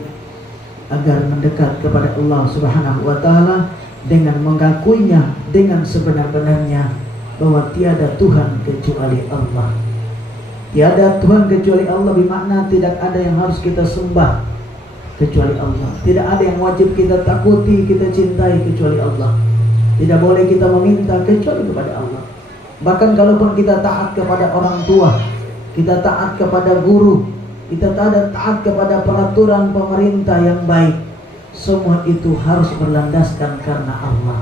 agar mendekat kepada Allah Subhanahu wa Ta'ala, dengan mengakuinya dengan sebenar-benarnya bahwa tiada Tuhan kecuali Allah. Tiada Tuhan kecuali Allah bermakna tidak ada yang harus kita sembah kecuali Allah. Tidak ada yang wajib kita takuti, kita cintai kecuali Allah. Tidak boleh kita meminta kecuali kepada Allah. Bahkan kalaupun kita taat kepada orang tua, kita taat kepada guru, kita taat kepada peraturan pemerintah yang baik, semua itu harus berlandaskan karena Allah.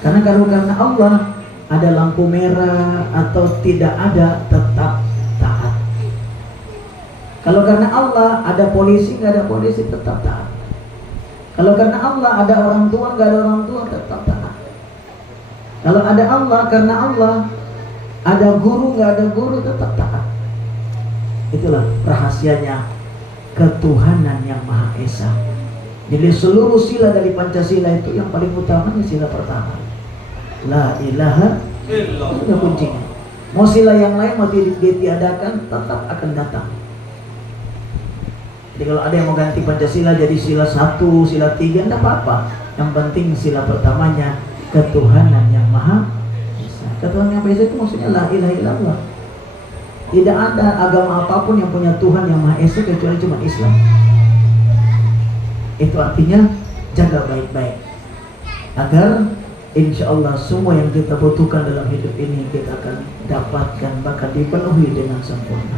Karena kalau karena Allah, ada lampu merah atau tidak ada, tetap taat. Kalau karena Allah, ada polisi nggak ada polisi, tetap taat. Kalau karena Allah, ada orang tua nggak ada orang tua, tetap taat. Kalau ada Allah, karena Allah, ada guru nggak ada guru, tetap taat. Itulah rahasianya ketuhanan yang Maha Esa. Jadi seluruh sila dari Pancasila itu yang paling utamanya sila pertama, la ilaha illallah. Itu kuncinya. Mau sila yang lain mau ditiadakan, tetap akan datang. Jadi kalau ada yang mau ganti Pancasila jadi sila 1, sila 3, tidak apa-apa. Yang penting sila pertamanya ketuhanan yang Maha Esa. Ketuhanan yang Maha Esa itu maksudnya la ilaha illallah. Tidak ada agama apapun yang punya Tuhan yang Maha Esa kecuali cuma Islam. Itu artinya jaga baik-baik agar insya Allah semua yang kita butuhkan dalam hidup ini kita akan dapatkan, bahkan dipenuhi dengan sempurna.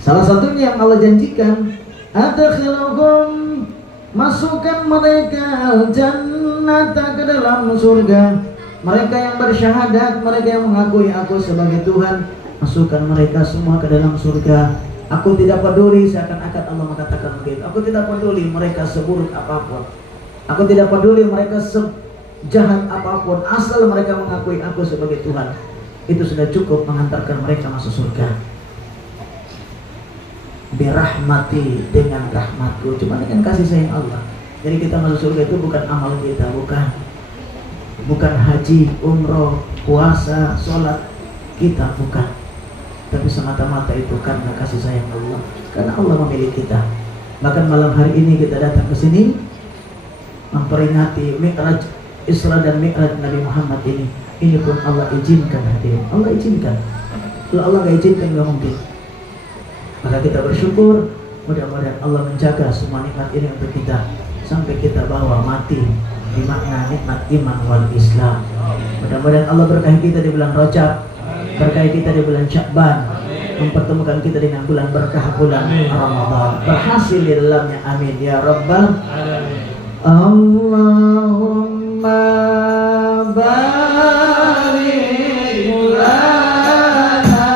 Salah satunya yang Allah janjikan, adkhiluhum, masukkan mereka jannata, ke dalam surga. Mereka yang bersyahadat, mereka yang mengakui aku sebagai Tuhan, masukkan mereka semua ke dalam surga. Aku tidak peduli, seakan-akan Allah mengatakan begitu. Aku tidak peduli mereka seburuk apapun, aku tidak peduli mereka sejahat apapun, asal mereka mengakui aku sebagai Tuhan. Itu sudah cukup mengantarkan mereka masuk surga. Birahmati, dengan rahmatku, cuma dengan kasih sayang Allah. Jadi kita masuk surga itu bukan amal kita, bukan haji, umroh, puasa, sholat kita, bukan. Tapi semata-mata itu karena kasih sayang Allah, karena Allah memilih kita. Bahkan malam hari ini kita datang ke sini memperingati Mi'raj, Isra dan Mi'raj Nabi Muhammad ini. Ini pun Allah izinkan hadirin. Allah izinkan. Kalau Allah nggak izinkan nggak mungkin. Maka kita bersyukur, mudah-mudahan Allah menjaga semua nikmat ini untuk kita sampai kita bawa mati di makna nikmat iman wal Islam. Mudah-mudahan Allah berkahi kita di bulan Rajab, berkahi kita di bulan Sya'ban, mempertemukan kita dengan bulan berkah, bulan Ramadan, berhasil di dalamnya, amin ya rabbal alamin. Allahumma barik lana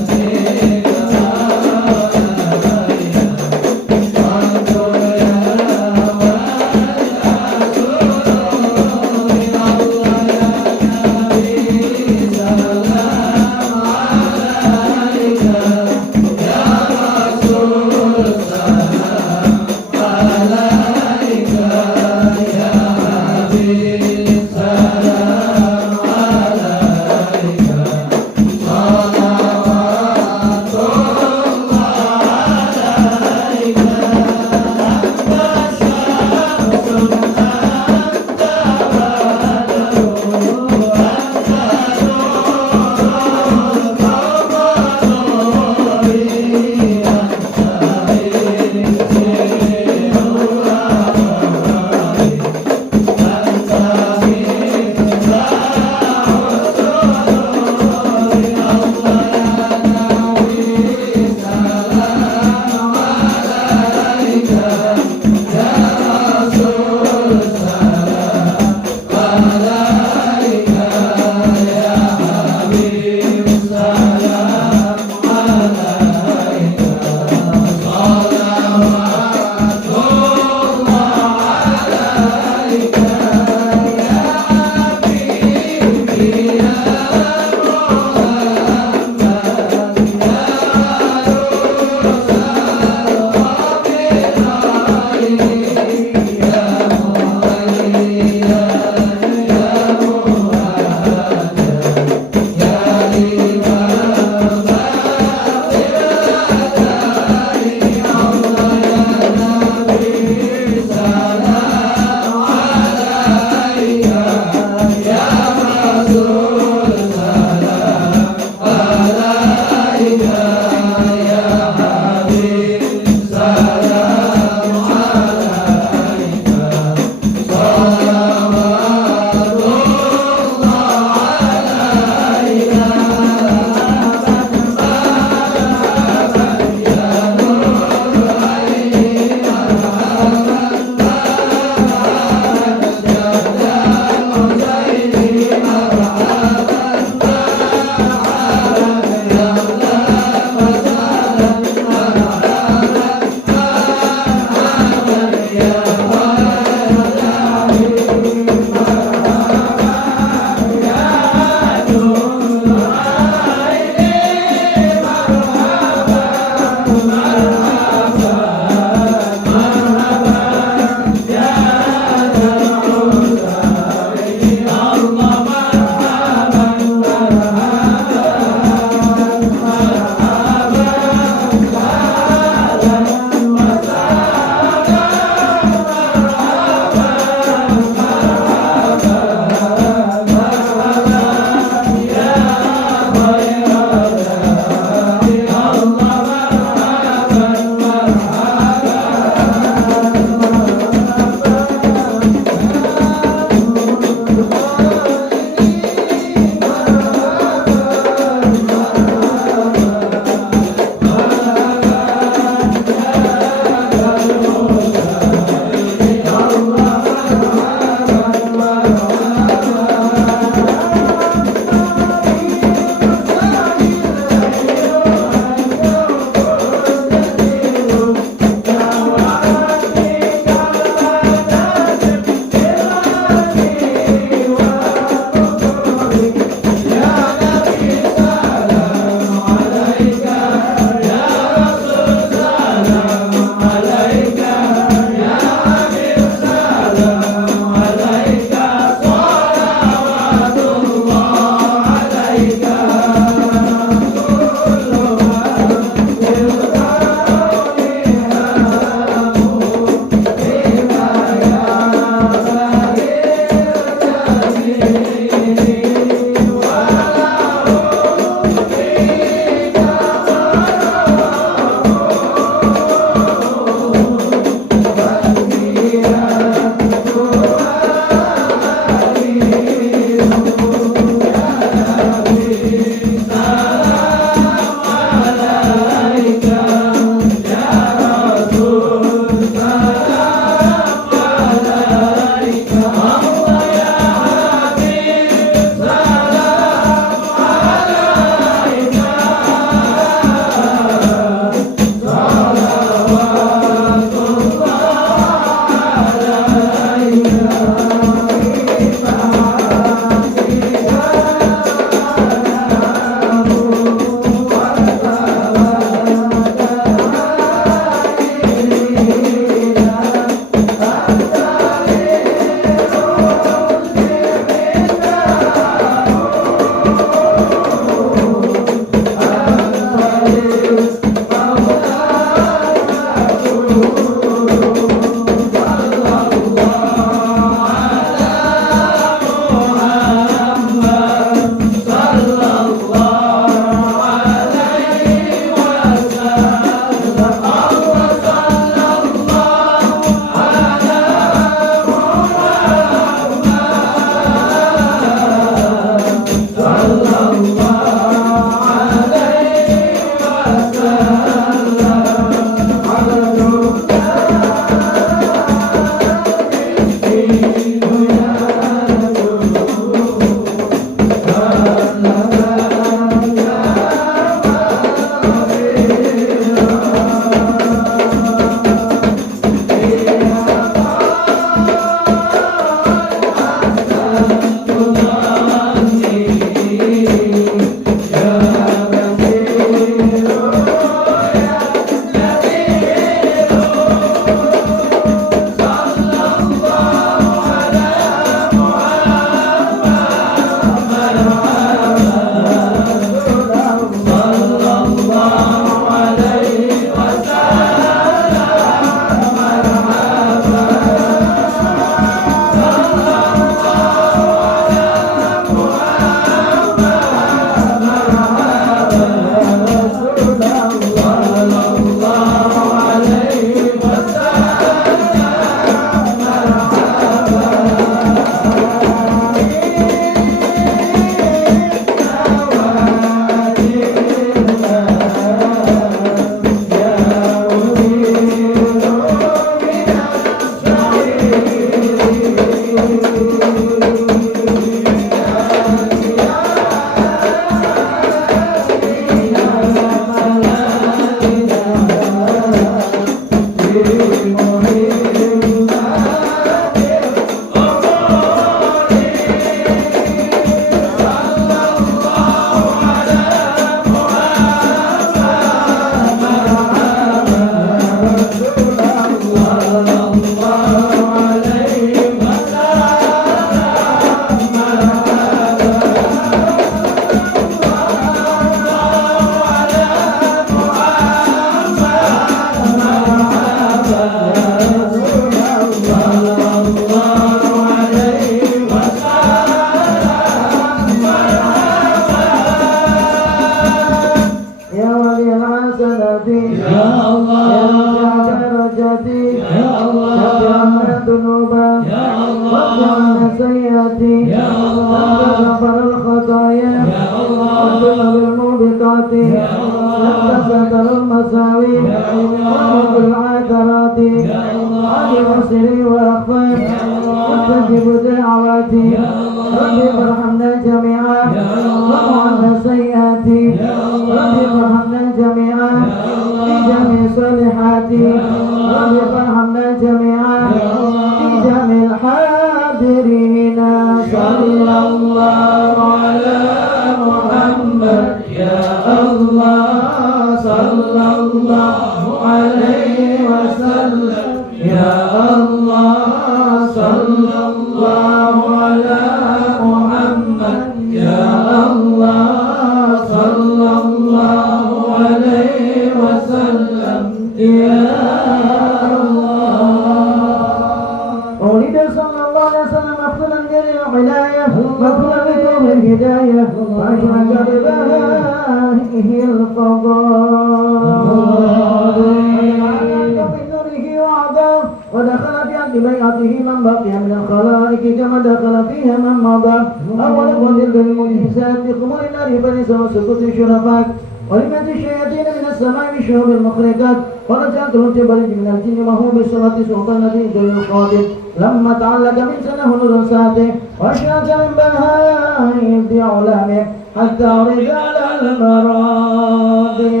لما تعلق من سنه نرساته واشرق من بهائم علامه حتى رد على المراضي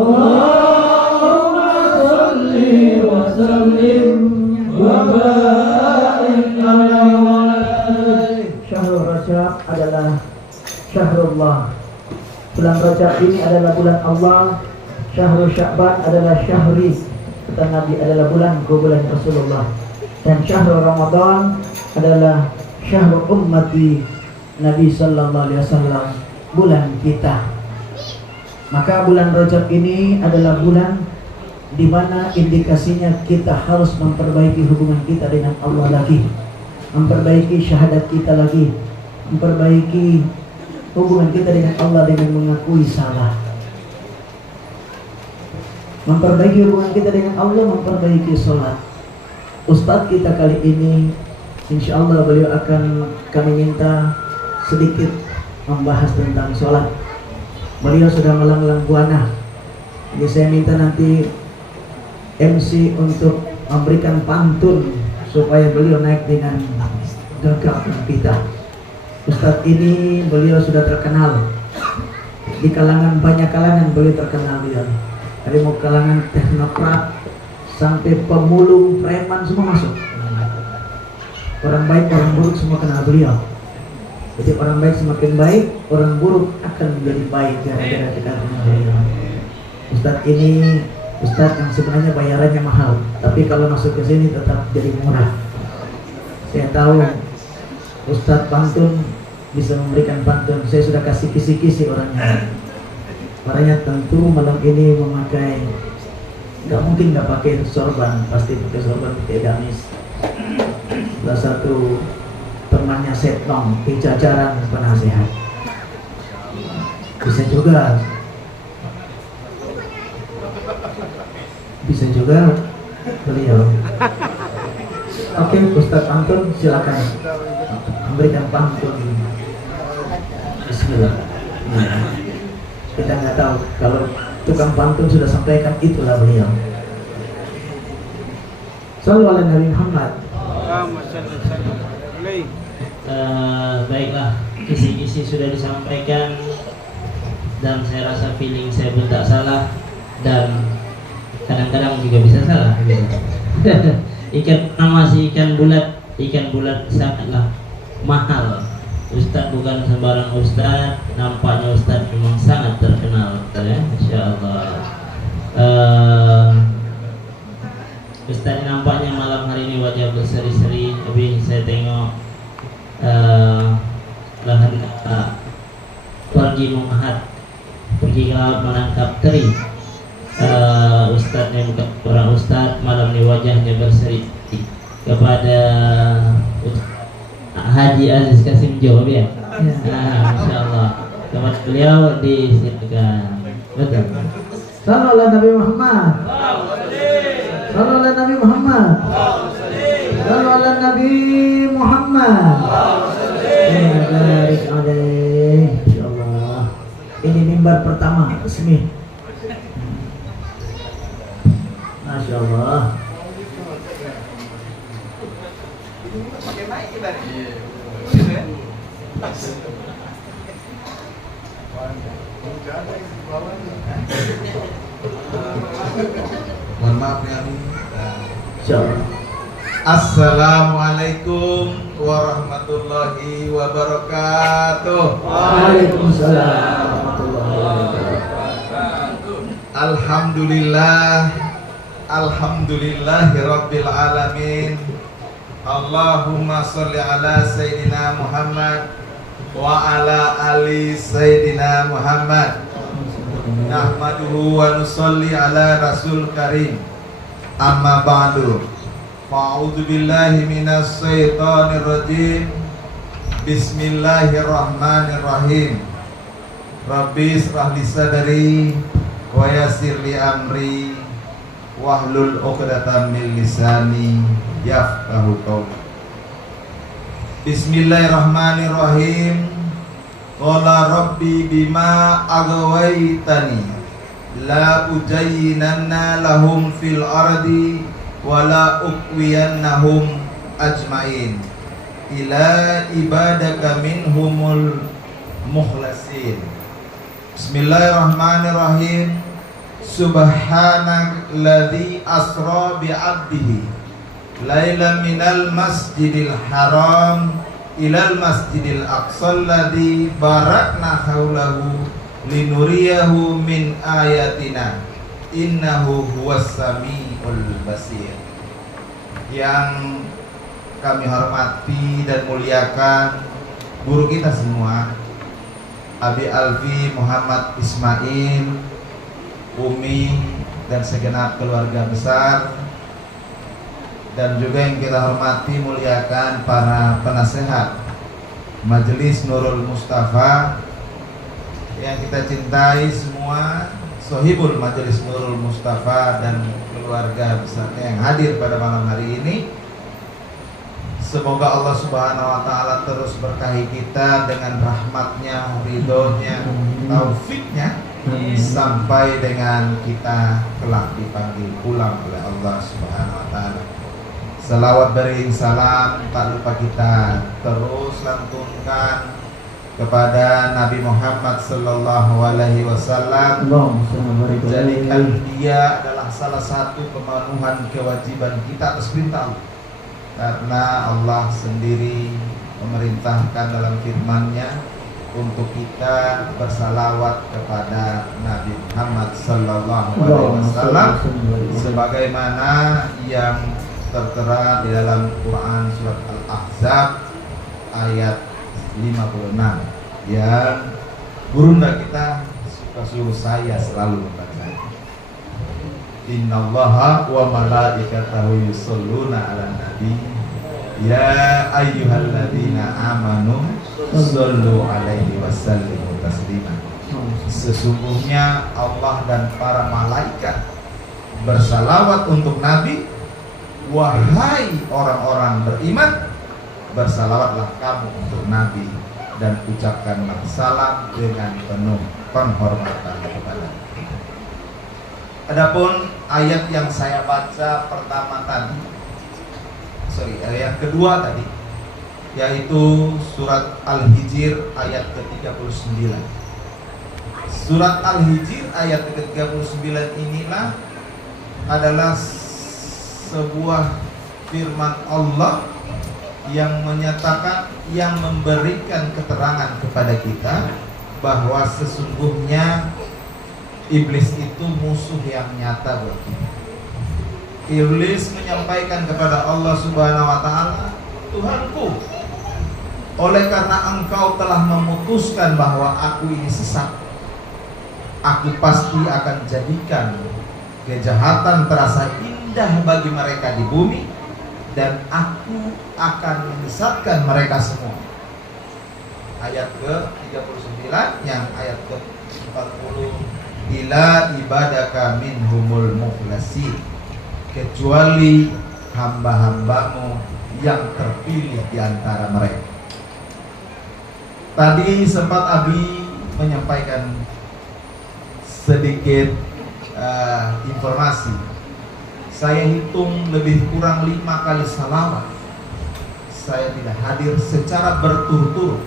اللهم صل وسلم وبارك عليه. Syahrul Rajab adalah Syahrullah. Bulan Rajab ini adalah bulan Allah. Syahrul Sya'ban adalah syahri, kata Nabi, adalah bulanku, bulan Rasulullah. Dan Syahrul Ramadan adalah Syahrul Ummati Nabi Sallallahu Alaihi Wasallam, bulan kita. Maka bulan Rajab ini adalah bulan di mana indikasinya kita harus memperbaiki hubungan kita dengan Allah lagi, memperbaiki syahadat kita lagi, memperbaiki hubungan kita dengan Allah dengan mengakui salah, memperbaiki hubungan kita dengan Allah, memperbaiki sholat. Ustadz kita kali ini, insya Allah beliau akan kami minta sedikit membahas tentang sholat. Beliau sudah melanglang buana. Jadi saya minta nanti MC untuk memberikan pantun supaya beliau naik dengan gagah kita. Ustadz ini beliau sudah terkenal di kalangan, banyak kalangan beliau terkenal. Beliau dari mau kalangan teknokrat sampai pemulung, preman semua masuk. Orang baik, orang buruk semua kenal beliau. Jadi orang baik semakin baik, orang buruk akan menjadi baik gara-gara kita kenal beliau. Ustadz ini ustadz yang sebenarnya bayarannya mahal, tapi kalau masuk ke sini tetap jadi murah. Saya tahu Ustadz pantun bisa memberikan pantun. Saya sudah kasih kisi-kisi orangnya. Orangnya tentu malam ini memakai, nggak mungkin nggak pakai sorban, pasti pakai sorban, pakai gamis. Salah satu temannya Setnong di jajaran penasehat. Bisa juga beliau. Oke, Ustadz pantun silakan memberikan pantun. Bismillah. Kita nggak tahu kalau tukang pantun sudah sampaikan, itulah beliau. Sallallahu alaihi Muhammad. Baiklah, kisi-kisi sudah disampaikan dan saya rasa feeling saya pun tak salah dan kadang-kadang juga bisa salah. Ikan masih ikan bulat sangatlah mahal. Ustadz bukan sembarang ustadz, nampaknya ustadz memang sangat terkenal, ya, Masya Allah. Ustadz nampaknya malam hari ini wajah berseri-seri, tapi saya tengok lahan pergi memahat, pergi ke laut menangkap teri. Ustadznya bukan orang ustadz, malam ini wajahnya berseri. Kepada Haji Aziz Kasim Job ya. Masya Allah. Kepada beliau disiapkan. Betul. Sallallahu alaihi Nabi Muhammad. Sallallahu alaihi Nabi Muhammad. Sallallahu alaihi Nabi Muhammad. Barik alaih. Insyaallah. Ini mimbar pertama resmi. Masya Allah. Mohon maaf ya. Insyaallah. Assalamualaikum warahmatullahi wabarakatuh. Waalaikumsalam warahmatullahi wabarakatuh. Alhamdulillah, alhamdulillahirabbil alamin. Allahumma sholli ala Sayyidina Muhammad wa ala ali Sayyidina Muhammad. Nahmaduhu wa nusalli ala Rasul Karim. Amma ba'du. Fa'udzu billahi minas syaitonir rajim. Bismillahirrahmanirrahim. Rabbi israh li sadri wa yassir li amri wahlul 'uqdatam min lisani yafqahu qawli. Bismillahirrahmanirrahim. Qala rabbi bima aghwaytani la ujayyinanna lahum fil ardi wa la uqwiyannahum ajmain ila ibadaka minhumul mukhlasin. Bismillahirrahmanirrahim. Subhanalladzi asra bi'abdihi lailan minal masjidil haram ilal masjidil aqsal ladzi barakna haulahu linuriyahu min ayatina innahu huwas samiul basir. Yang kami hormati dan muliakan guru kita semua, Abi Alfi Muhammad Ismail, Umi dan segenap keluarga besar, dan juga yang kita hormati muliakan para penasehat Majelis Nurul Mustafa, yang kita cintai semua, Sohibul Majelis Nurul Mustafa dan keluarga besarnya yang hadir pada malam hari ini. Semoga Allah Subhanahu wa Ta'ala terus berkahi kita dengan rahmatnya, ridhonya, taufiknya, sampai dengan kita kelak dipanggil pulang oleh Allah Subhanahu wa Ta'ala. Salawat beriring salam tak lupa kita terus lantunkan kepada Nabi Muhammad sallallahu alaihi wasallam. Jadikan dia adalah salah satu pemenuhan kewajiban kita atas perintah Allah. Karena Allah sendiri memerintahkan dalam firman-Nya untuk kita bersalawat kepada Nabi Muhammad sallallahu alaihi wasallam sebagaimana yang tertera di dalam Quran surat Al-Ahzab ayat 56 yang gurunda kita suka suruh saya selalu membaca. Innallaha wa malaikatahu yusholluna 'alan nabi ya ayyuhalladzina amanu shollu 'alaihi wasallimu taslima. Sesungguhnya Allah dan para malaikat bersalawat untuk Nabi. Wahai orang-orang beriman, bersalawatlah kamu untuk Nabi dan ucapkanlah salam dengan penuh penghormatan kepada. Adapun ayat yang saya baca pertama tadi, ayat kedua tadi, yaitu surat Al-Hijr ayat ke-39. Surat Al-Hijr ayat ke-39 inilah adalah sebuah firman Allah yang menyatakan, yang memberikan keterangan kepada kita bahwa sesungguhnya iblis itu musuh yang nyata buat kita. Iblis menyampaikan kepada Allah Subhanahu wa taala, Tuhanku, oleh karena engkau telah memutuskan bahwa aku ini sesat, aku pasti akan jadikan kejahatan terasa indah bagi mereka di bumi, dan aku akan menyesatkan mereka semua. Ayat ke-39 yang ayat ke-40, ila ibadaka minhumul mukhlasin, kecuali hamba-hambamu yang terpilih di antara mereka. Tadi sempat Abi menyampaikan sedikit informasi. Saya hitung lebih kurang 5 kali salawat saya tidak hadir secara berturut-turut.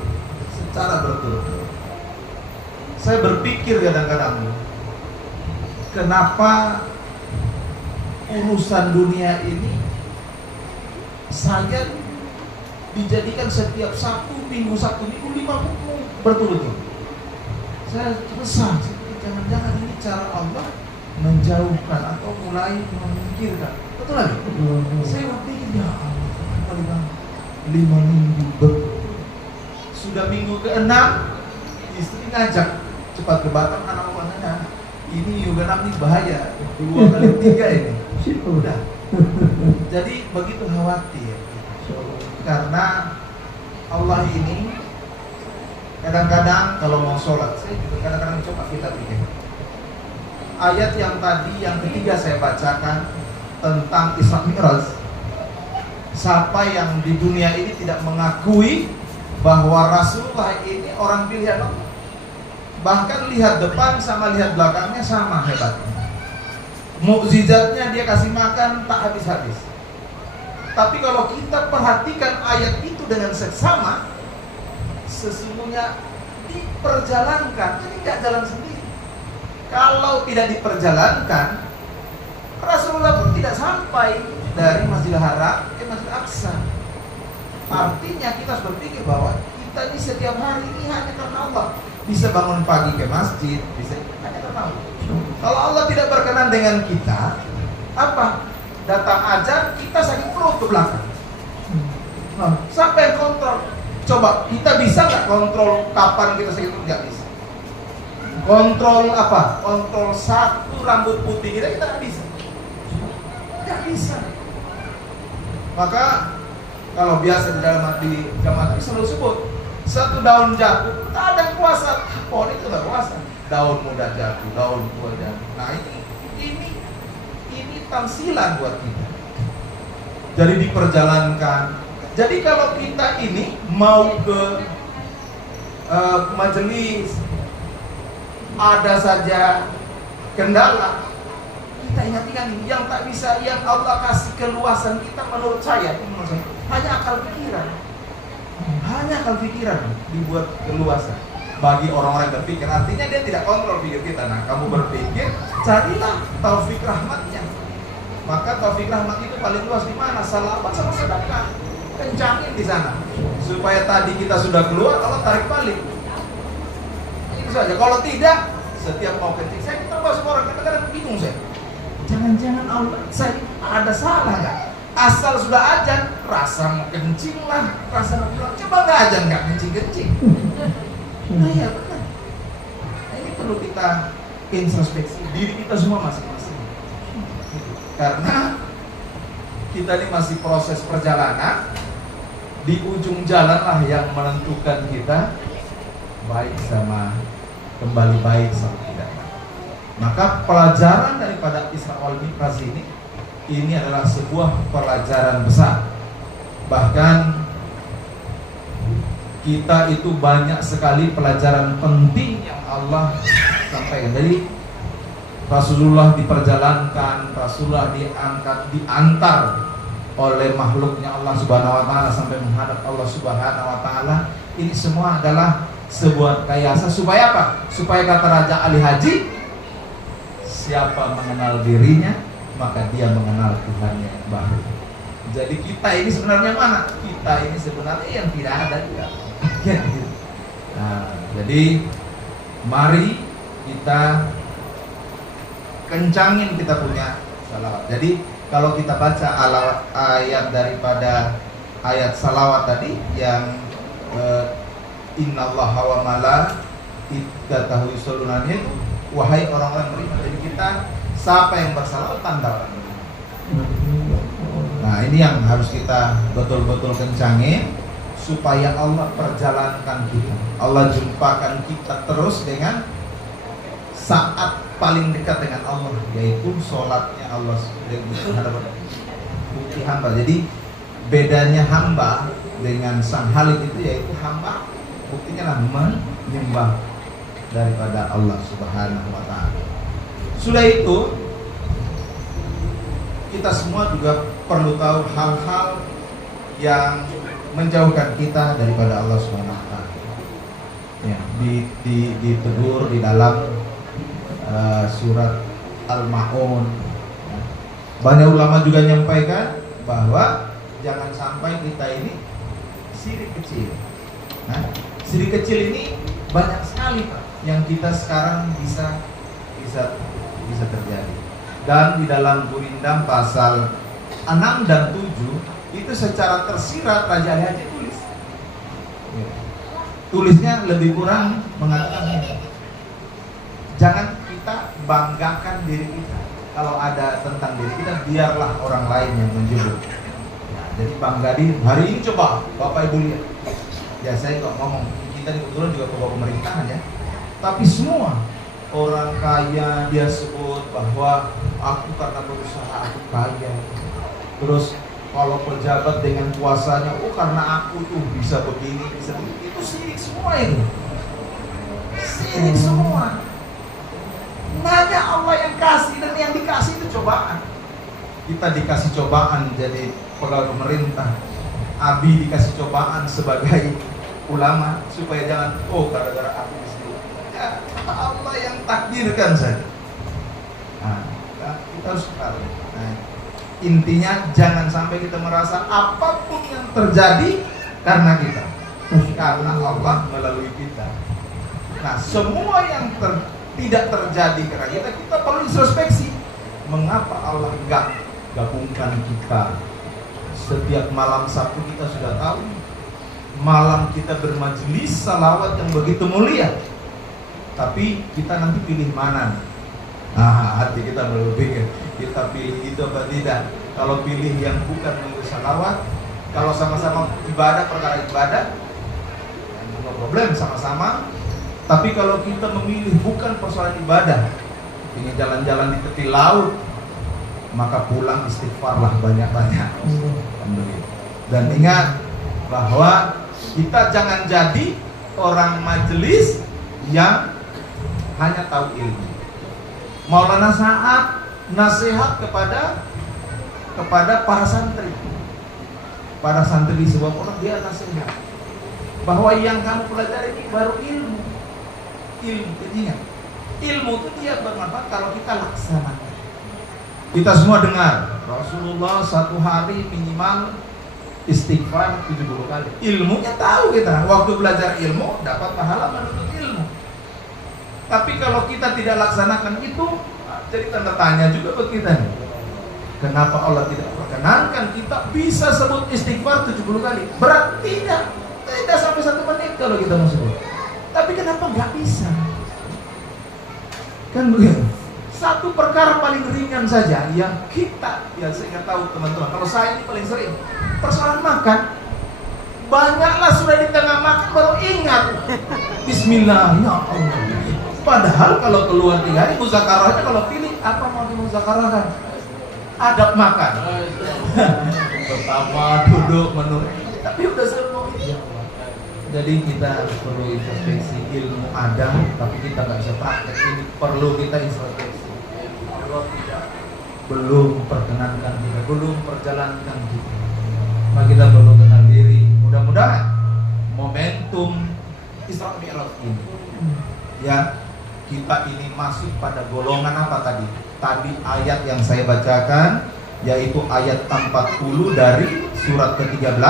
Saya berpikir kadang-kadang, kenapa urusan dunia ini saya dijadikan setiap Sabtu Minggu 5 buku berturut-turut. Saya resah, jangan-jangan ini cara Allah menjauhkan atau mulai memikirkan. Betul lagi? Saya berpikir, ya Allah, 5 minggu sudah minggu ke-6, istri ngajak cepat ke Batam, anak orangnya ini juga ini bahaya, 2 kali 3 ini. Udah. Jadi begitu khawatir, karena Allah ini kadang-kadang kalau mau sholat, saya juga kadang-kadang coba kita pikir. Ayat yang tadi yang ketiga saya bacakan tentang Isra Mi'raj. Siapa yang di dunia ini tidak mengakui bahwa Rasulullah ini orang pilihan Allah, bahkan lihat depan sama lihat belakangnya sama hebatnya. Mukjizatnya dia kasih makan tak habis-habis. Tapi kalau kita perhatikan ayat itu dengan seksama, sesungguhnya diperjalankan, jadi tidak jalan sendiri. Kalau tidak diperjalankan, Rasulullah pun tidak sampai dari Masjidil Haram ke Masjidil Aqsa. Artinya kita harus berpikir bahwa kita ini setiap hari ini hanya karena Allah. Bisa bangun pagi ke masjid, bisa hanya karena Allah. Kalau Allah tidak berkenan dengan kita, apa? Datang aja kita sakit perut ke belakang. Siapa yang kontrol? Coba kita bisa nggak kontrol kapan kita sakit perut? Nggak bisa. Kontrol apa? Kontrol satu rambut putih kita nggak bisa. Nggak bisa. Maka kalau biasa di dalam di jamaah itu selalu sebut, satu daun jatuh, tak ada kuasa. Pohon itu nggak kuasa. Daun muda jatuh, daun tua jatuh. Nah ini tamsilan buat kita. Jadi diperjalankan. Jadi kalau kita ini mau ke majelis, ada saja kendala, kita ingat-ingat ini yang tak bisa, yang Allah kasih keluasan kita menurut saya hanya akal pikiran dibuat keluasan bagi orang-orang yang berpikir. Artinya dia tidak kontrol pikir kita. Nah, kamu berpikir, carilah taufik rahmatnya. Maka taufik rahmat itu paling luas di mana? Salawat sama sedekah, kencangin di sana supaya tadi kita sudah keluar, Allah tarik balik. Itu saja. Kalau tidak, setiap mau kencing, saya termasuk orang kadang-kadang bingung saya. Jangan-jangan Allah saya ada salah nggak? Asal sudah ajan, rasa mau kencing lah, rasa mau pulang. Coba nggak ajan nggak kencing-kencing. Nah ya benar. Nah, ini perlu kita introspeksi diri kita semua masing-masing. Karena kita ini masih proses perjalanan. Di ujung jalan lah yang menentukan kita baik sama kembali baik sama tidak. Maka pelajaran daripada Isra wal Mi'raj ini adalah sebuah pelajaran besar. Bahkan kita itu banyak sekali pelajaran penting yang Allah sampaikan. Jadi Rasulullah diperjalankan, Rasulullah diangkat, diantar oleh makhluknya Allah Subhanahu wa taala sampai menghadap Allah Subhanahu wa taala. Ini semua adalah sebuah rekayasa supaya apa? Supaya kata Raja Ali Haji, siapa mengenal dirinya maka dia mengenal Tuhannya yang baru. Jadi kita ini sebenarnya mana? Kita ini sebenarnya yang tidak ada juga. Nah, jadi mari kita kencangin kita punya salawat. Jadi kalau kita baca ayat daripada ayat salawat tadi yang innallaha wa malaikatahu yusholluna 'alaihi, wahai orang-orang beriman. Jadi kita siapa yang bersalawat tanda orang beriman. Nah, ini yang harus kita betul-betul kencangin supaya Allah perjalankan kita. Allah jumpakan kita terus dengan saat paling dekat dengan Allah, yaitu sholatnya Allah bukti hamba. Jadi bedanya hamba dengan sang halik itu yaitu hamba buktinya lah menyembah daripada Allah Subhanahu wa taala. Sudah itu kita semua juga perlu tahu hal-hal yang menjauhkan kita daripada Allah Subhanahu wa taala. Ya, ditegur di dalam surat Al-Ma'un. Banyak ulama juga menyampaikan bahwa jangan sampai kita ini syirik kecil. Nah, syirik kecil ini banyak sekali Pak yang kita sekarang bisa terjadi. Dan di dalam Gurindam pasal 6 dan 7 itu secara tersirat Raja Ali Haji tulis. Tulisnya lebih kurang mengatakan jangan kita banggakan diri kita. Kalau ada tentang diri kita, biarlah orang lain yang menjemput. Nah, jadi bangga diri. Hari ini coba Bapak Ibu lihat. Ya saya kok ngomong, kita di kebetulan juga kebawa pemerintahan ya. Tapi semua orang kaya dia sebut bahwa aku karena berusaha aku kaya. Terus kalau pejabat dengan kuasanya, oh karena aku tuh bisa begini, bisa begini. Itu syirik semua itu. Syirik semua. Hanya Allah yang kasih dan yang dikasih itu cobaan. Kita dikasih cobaan jadi pegawai pemerintah. Abi dikasih cobaan sebagai ulama supaya jangan gara-gara aku disitu. Ya, Allah yang takdirkan saja. Nah, kita harus tahu. Nah, intinya jangan sampai kita merasa apapun yang terjadi karena kita, karena Allah melalui kita. Nah, semua yang tidak terjadi karena kita perlu introspeksi. Mengapa Allah enggak gabungkan kita? Setiap malam Sabtu kita sudah tahu, malam kita bermajelis salawat yang begitu mulia. Tapi kita nanti pilih mana? Nah, hati kita berpikir, kita pilih itu apa tidak? Kalau pilih yang bukan menunggu salawat, kalau sama-sama ibadah, perkara ibadah, no problem, sama-sama. Tapi kalau kita memilih bukan persoalan ibadah, ingin jalan-jalan di tepi laut, maka pulang istighfarlah banyak-banyak. Dan ingat bahwa kita jangan jadi orang majelis yang hanya tahu ilmu. Maulana Sa'ad nasihat kepada para santri. Para santri di sebuah orang dia nasihat bahwa yang kamu pelajari ini baru ilmu. Ingat, ilmu itu dia bermanfaat kalau kita laksanakan. Kita semua dengar Rasulullah satu hari minimal istighfar 70 kali. Ilmunya tahu kita, waktu belajar ilmu dapat pahala menuntut ilmu. Tapi kalau kita tidak laksanakan itu, jadi tanda tanya juga buat kita nih. Kenapa Allah tidak perkenankan kita bisa sebut istighfar 70 kali? Berat tidak sampai 1 menit kalau kita mau sebut. Tapi kenapa nggak bisa? Kan begitu. Satu perkara paling ringan saja yang kita, ya saya tahu teman-teman, kalau saya ini paling sering persoalan makan. Banyaklah sudah di tengah makan baru ingat Bismillah, ya Allah. Padahal kalau keluar 3 hari muzakarahnya kalau pilih apa mau dimuzakarahkan? Adab makan. Pertama duduk menurut, tapi udah semua itu. Jadi kita perlu introspeksi, ilmu ada, tapi kita nggak bisa praktek. Ini perlu kita introspeksi. Allah tidak belum perkenankan kita, belum perjalankan kita, maka kita perlu kenal diri. Mudah-mudahan momentum Isra Mi'raj ini, ya, kita ini masih pada golongan apa tadi? Tadi ayat yang saya bacakan, yaitu ayat 40 dari surat ke-13,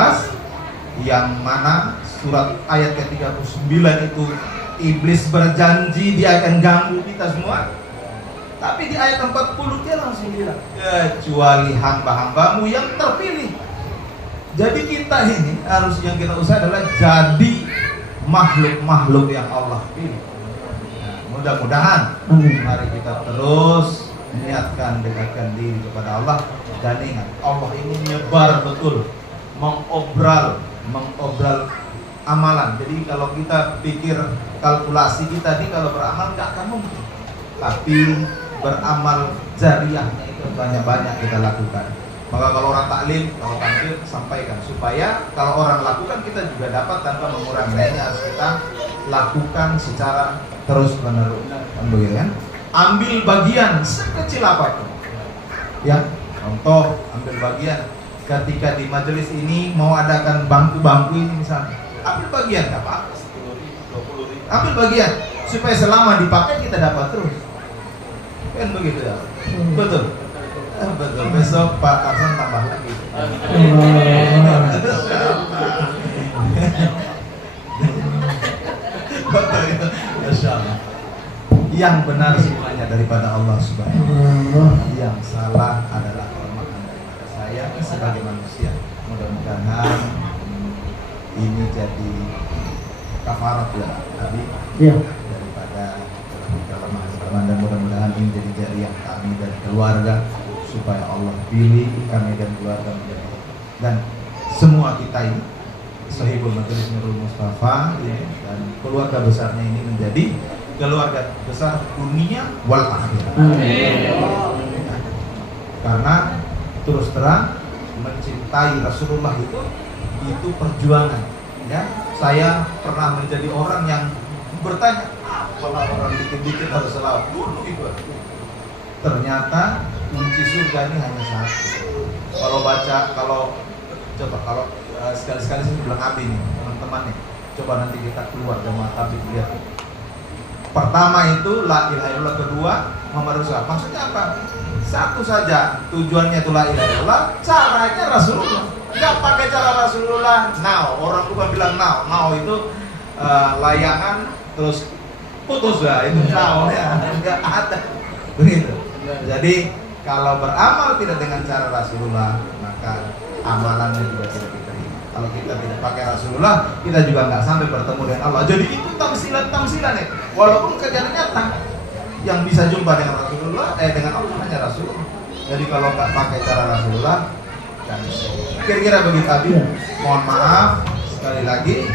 yang mana surat ayat ke-39 itu iblis berjanji dia akan ganggu kita semua. Tapi di ayat 40 dia langsung bilang, kecuali hamba-hambamu yang terpilih. Jadi kita ini harus, yang kita usaha adalah jadi makhluk-makhluk yang Allah pilih. Nah, mudah-mudahan mari kita terus niatkan, dekatkan diri kepada Allah. Dan ingat, Allah ini nyebar betul, mengobral amalan. Jadi kalau kita pikir kalkulasi kita ini kalau beramal nggak akan mungkin. Tapi beramal jariahnya itu banyak-banyak kita lakukan. Maka kalau orang taklim, kalau tampil, sampaikan supaya kalau orang lakukan kita juga dapat tanpa mengurangi. Nah, ini harus kita lakukan secara terus menerus. Kan? Ambil bagian sekecil apapun. Ya, contoh ambil bagian ketika di majelis ini mau adakan bangku-bangku ini misalnya, ambil bagian, nggak apa-apa, 10.000, 20.000, ambil bagian supaya selama dipakai kita dapat terus. Kan begitu ya? Betul. Betul. Besok Pak Tarsan tambah lagi. Betul itu. Insyaallah. Yang benar semuanya daripada Allah Subhanahu wa Ta'ala. Yang salah adalah kelemahan daripada saya sebagai manusia. Mudah-mudahan ini jadi kafarat ya, Abi. Iya. Daripada kelemahan, dan mudah-mudahan ini jadi jariah kami dan keluarga supaya Allah pilih kami dan keluarga menjadi, dan semua kita ini Sahibul Majelis Nurul Mustafa ini, dan keluarga besarnya ini menjadi keluarga besar dunia wal akhirat. Karena terus terang mencintai Rasulullah itu perjuangan. Ya, saya pernah menjadi orang yang bertanya, kalau orang dikit-dikit harus selawat dulu itu. Ternyata kunci surga ini hanya satu. Kalau sekali-sekali saya bilang Abi nih, teman-teman nih, coba nanti kita keluar jamaah tabligh lihat. Pertama itu la ilaha illallah, kedua Muhammad Rasulullah. Maksudnya apa? Satu saja tujuannya itu la ilaha illallah, caranya Rasulullah. Enggak pakai cara Rasulullah. Now, orang bukan bilang now itu layangan terus putus ya, itu now ya, enggak ada. Begitu. Jadi kalau beramal tidak dengan cara Rasulullah, maka amalannya juga tidak diterima. Kalau kita tidak pakai Rasulullah, kita juga nggak sampai bertemu dengan Allah. Jadi itu tamsilan ya. Walaupun kejadian nyata, yang bisa jumpa dengan Rasulullah, dengan Allah hanya Rasulullah. Jadi kalau nggak pakai cara Rasulullah, kan kira-kira begitu tadi. Mohon maaf sekali lagi.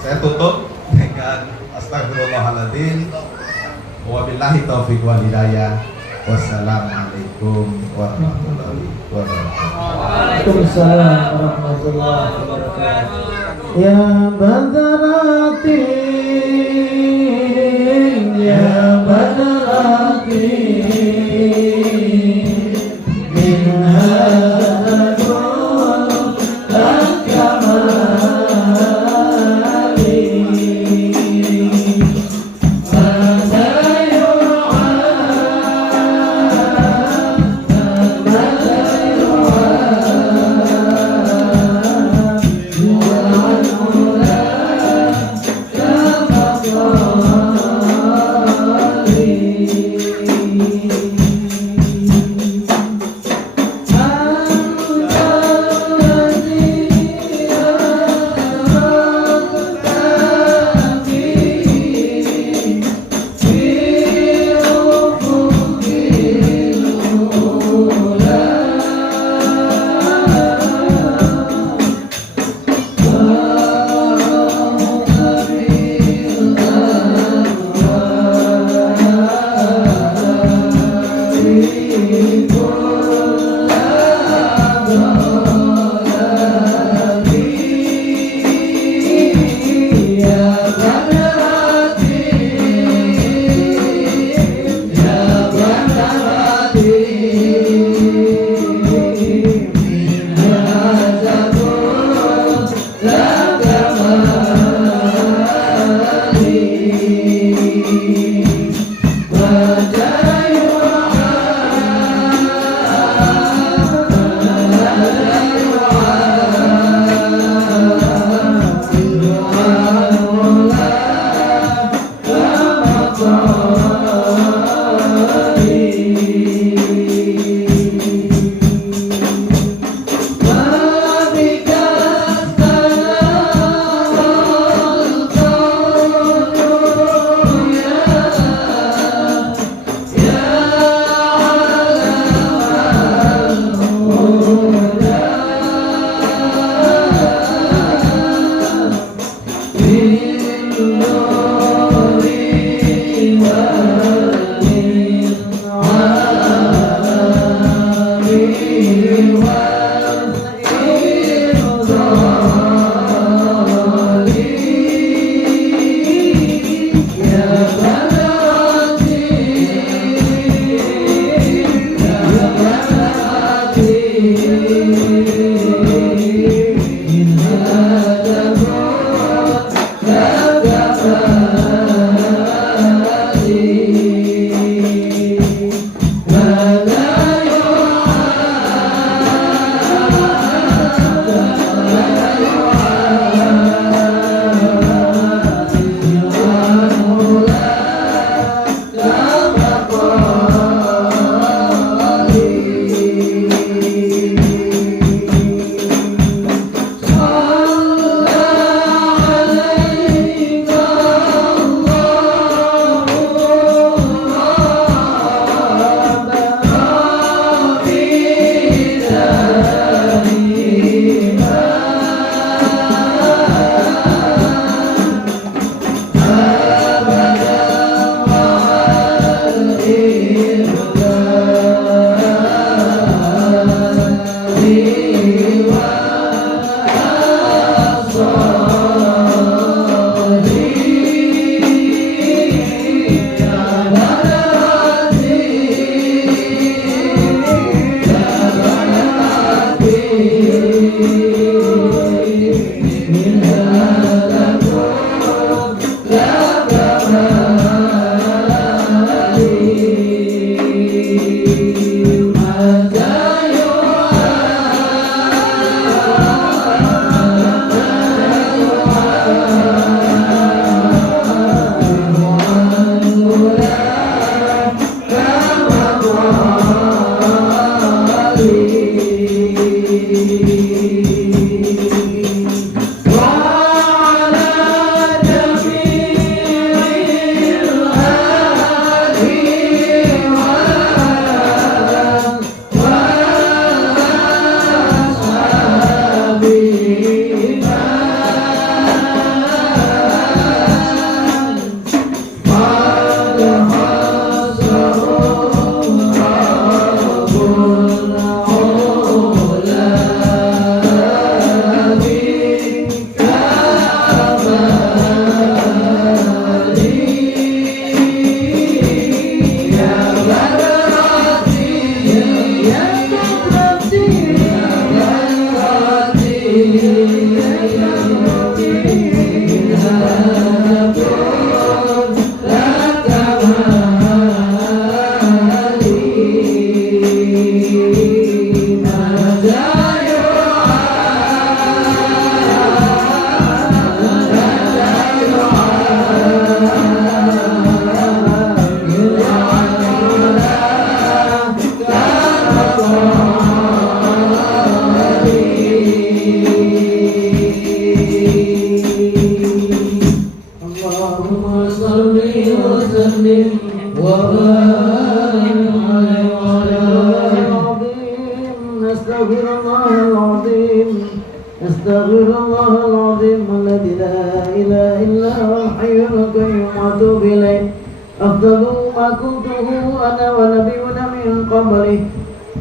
Saya tutup dengan astagfirullahaladzim. Wabillahi taufiq wal hidayah. Wassalamualaikum warahmatullahi wabarakatuh. Waalaikumsalam warahmatullahi wabarakatuh. Ya Badratin, ya Badratin, min hadzal kamali.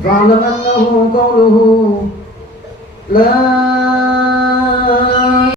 فاعلم أنه قوله لا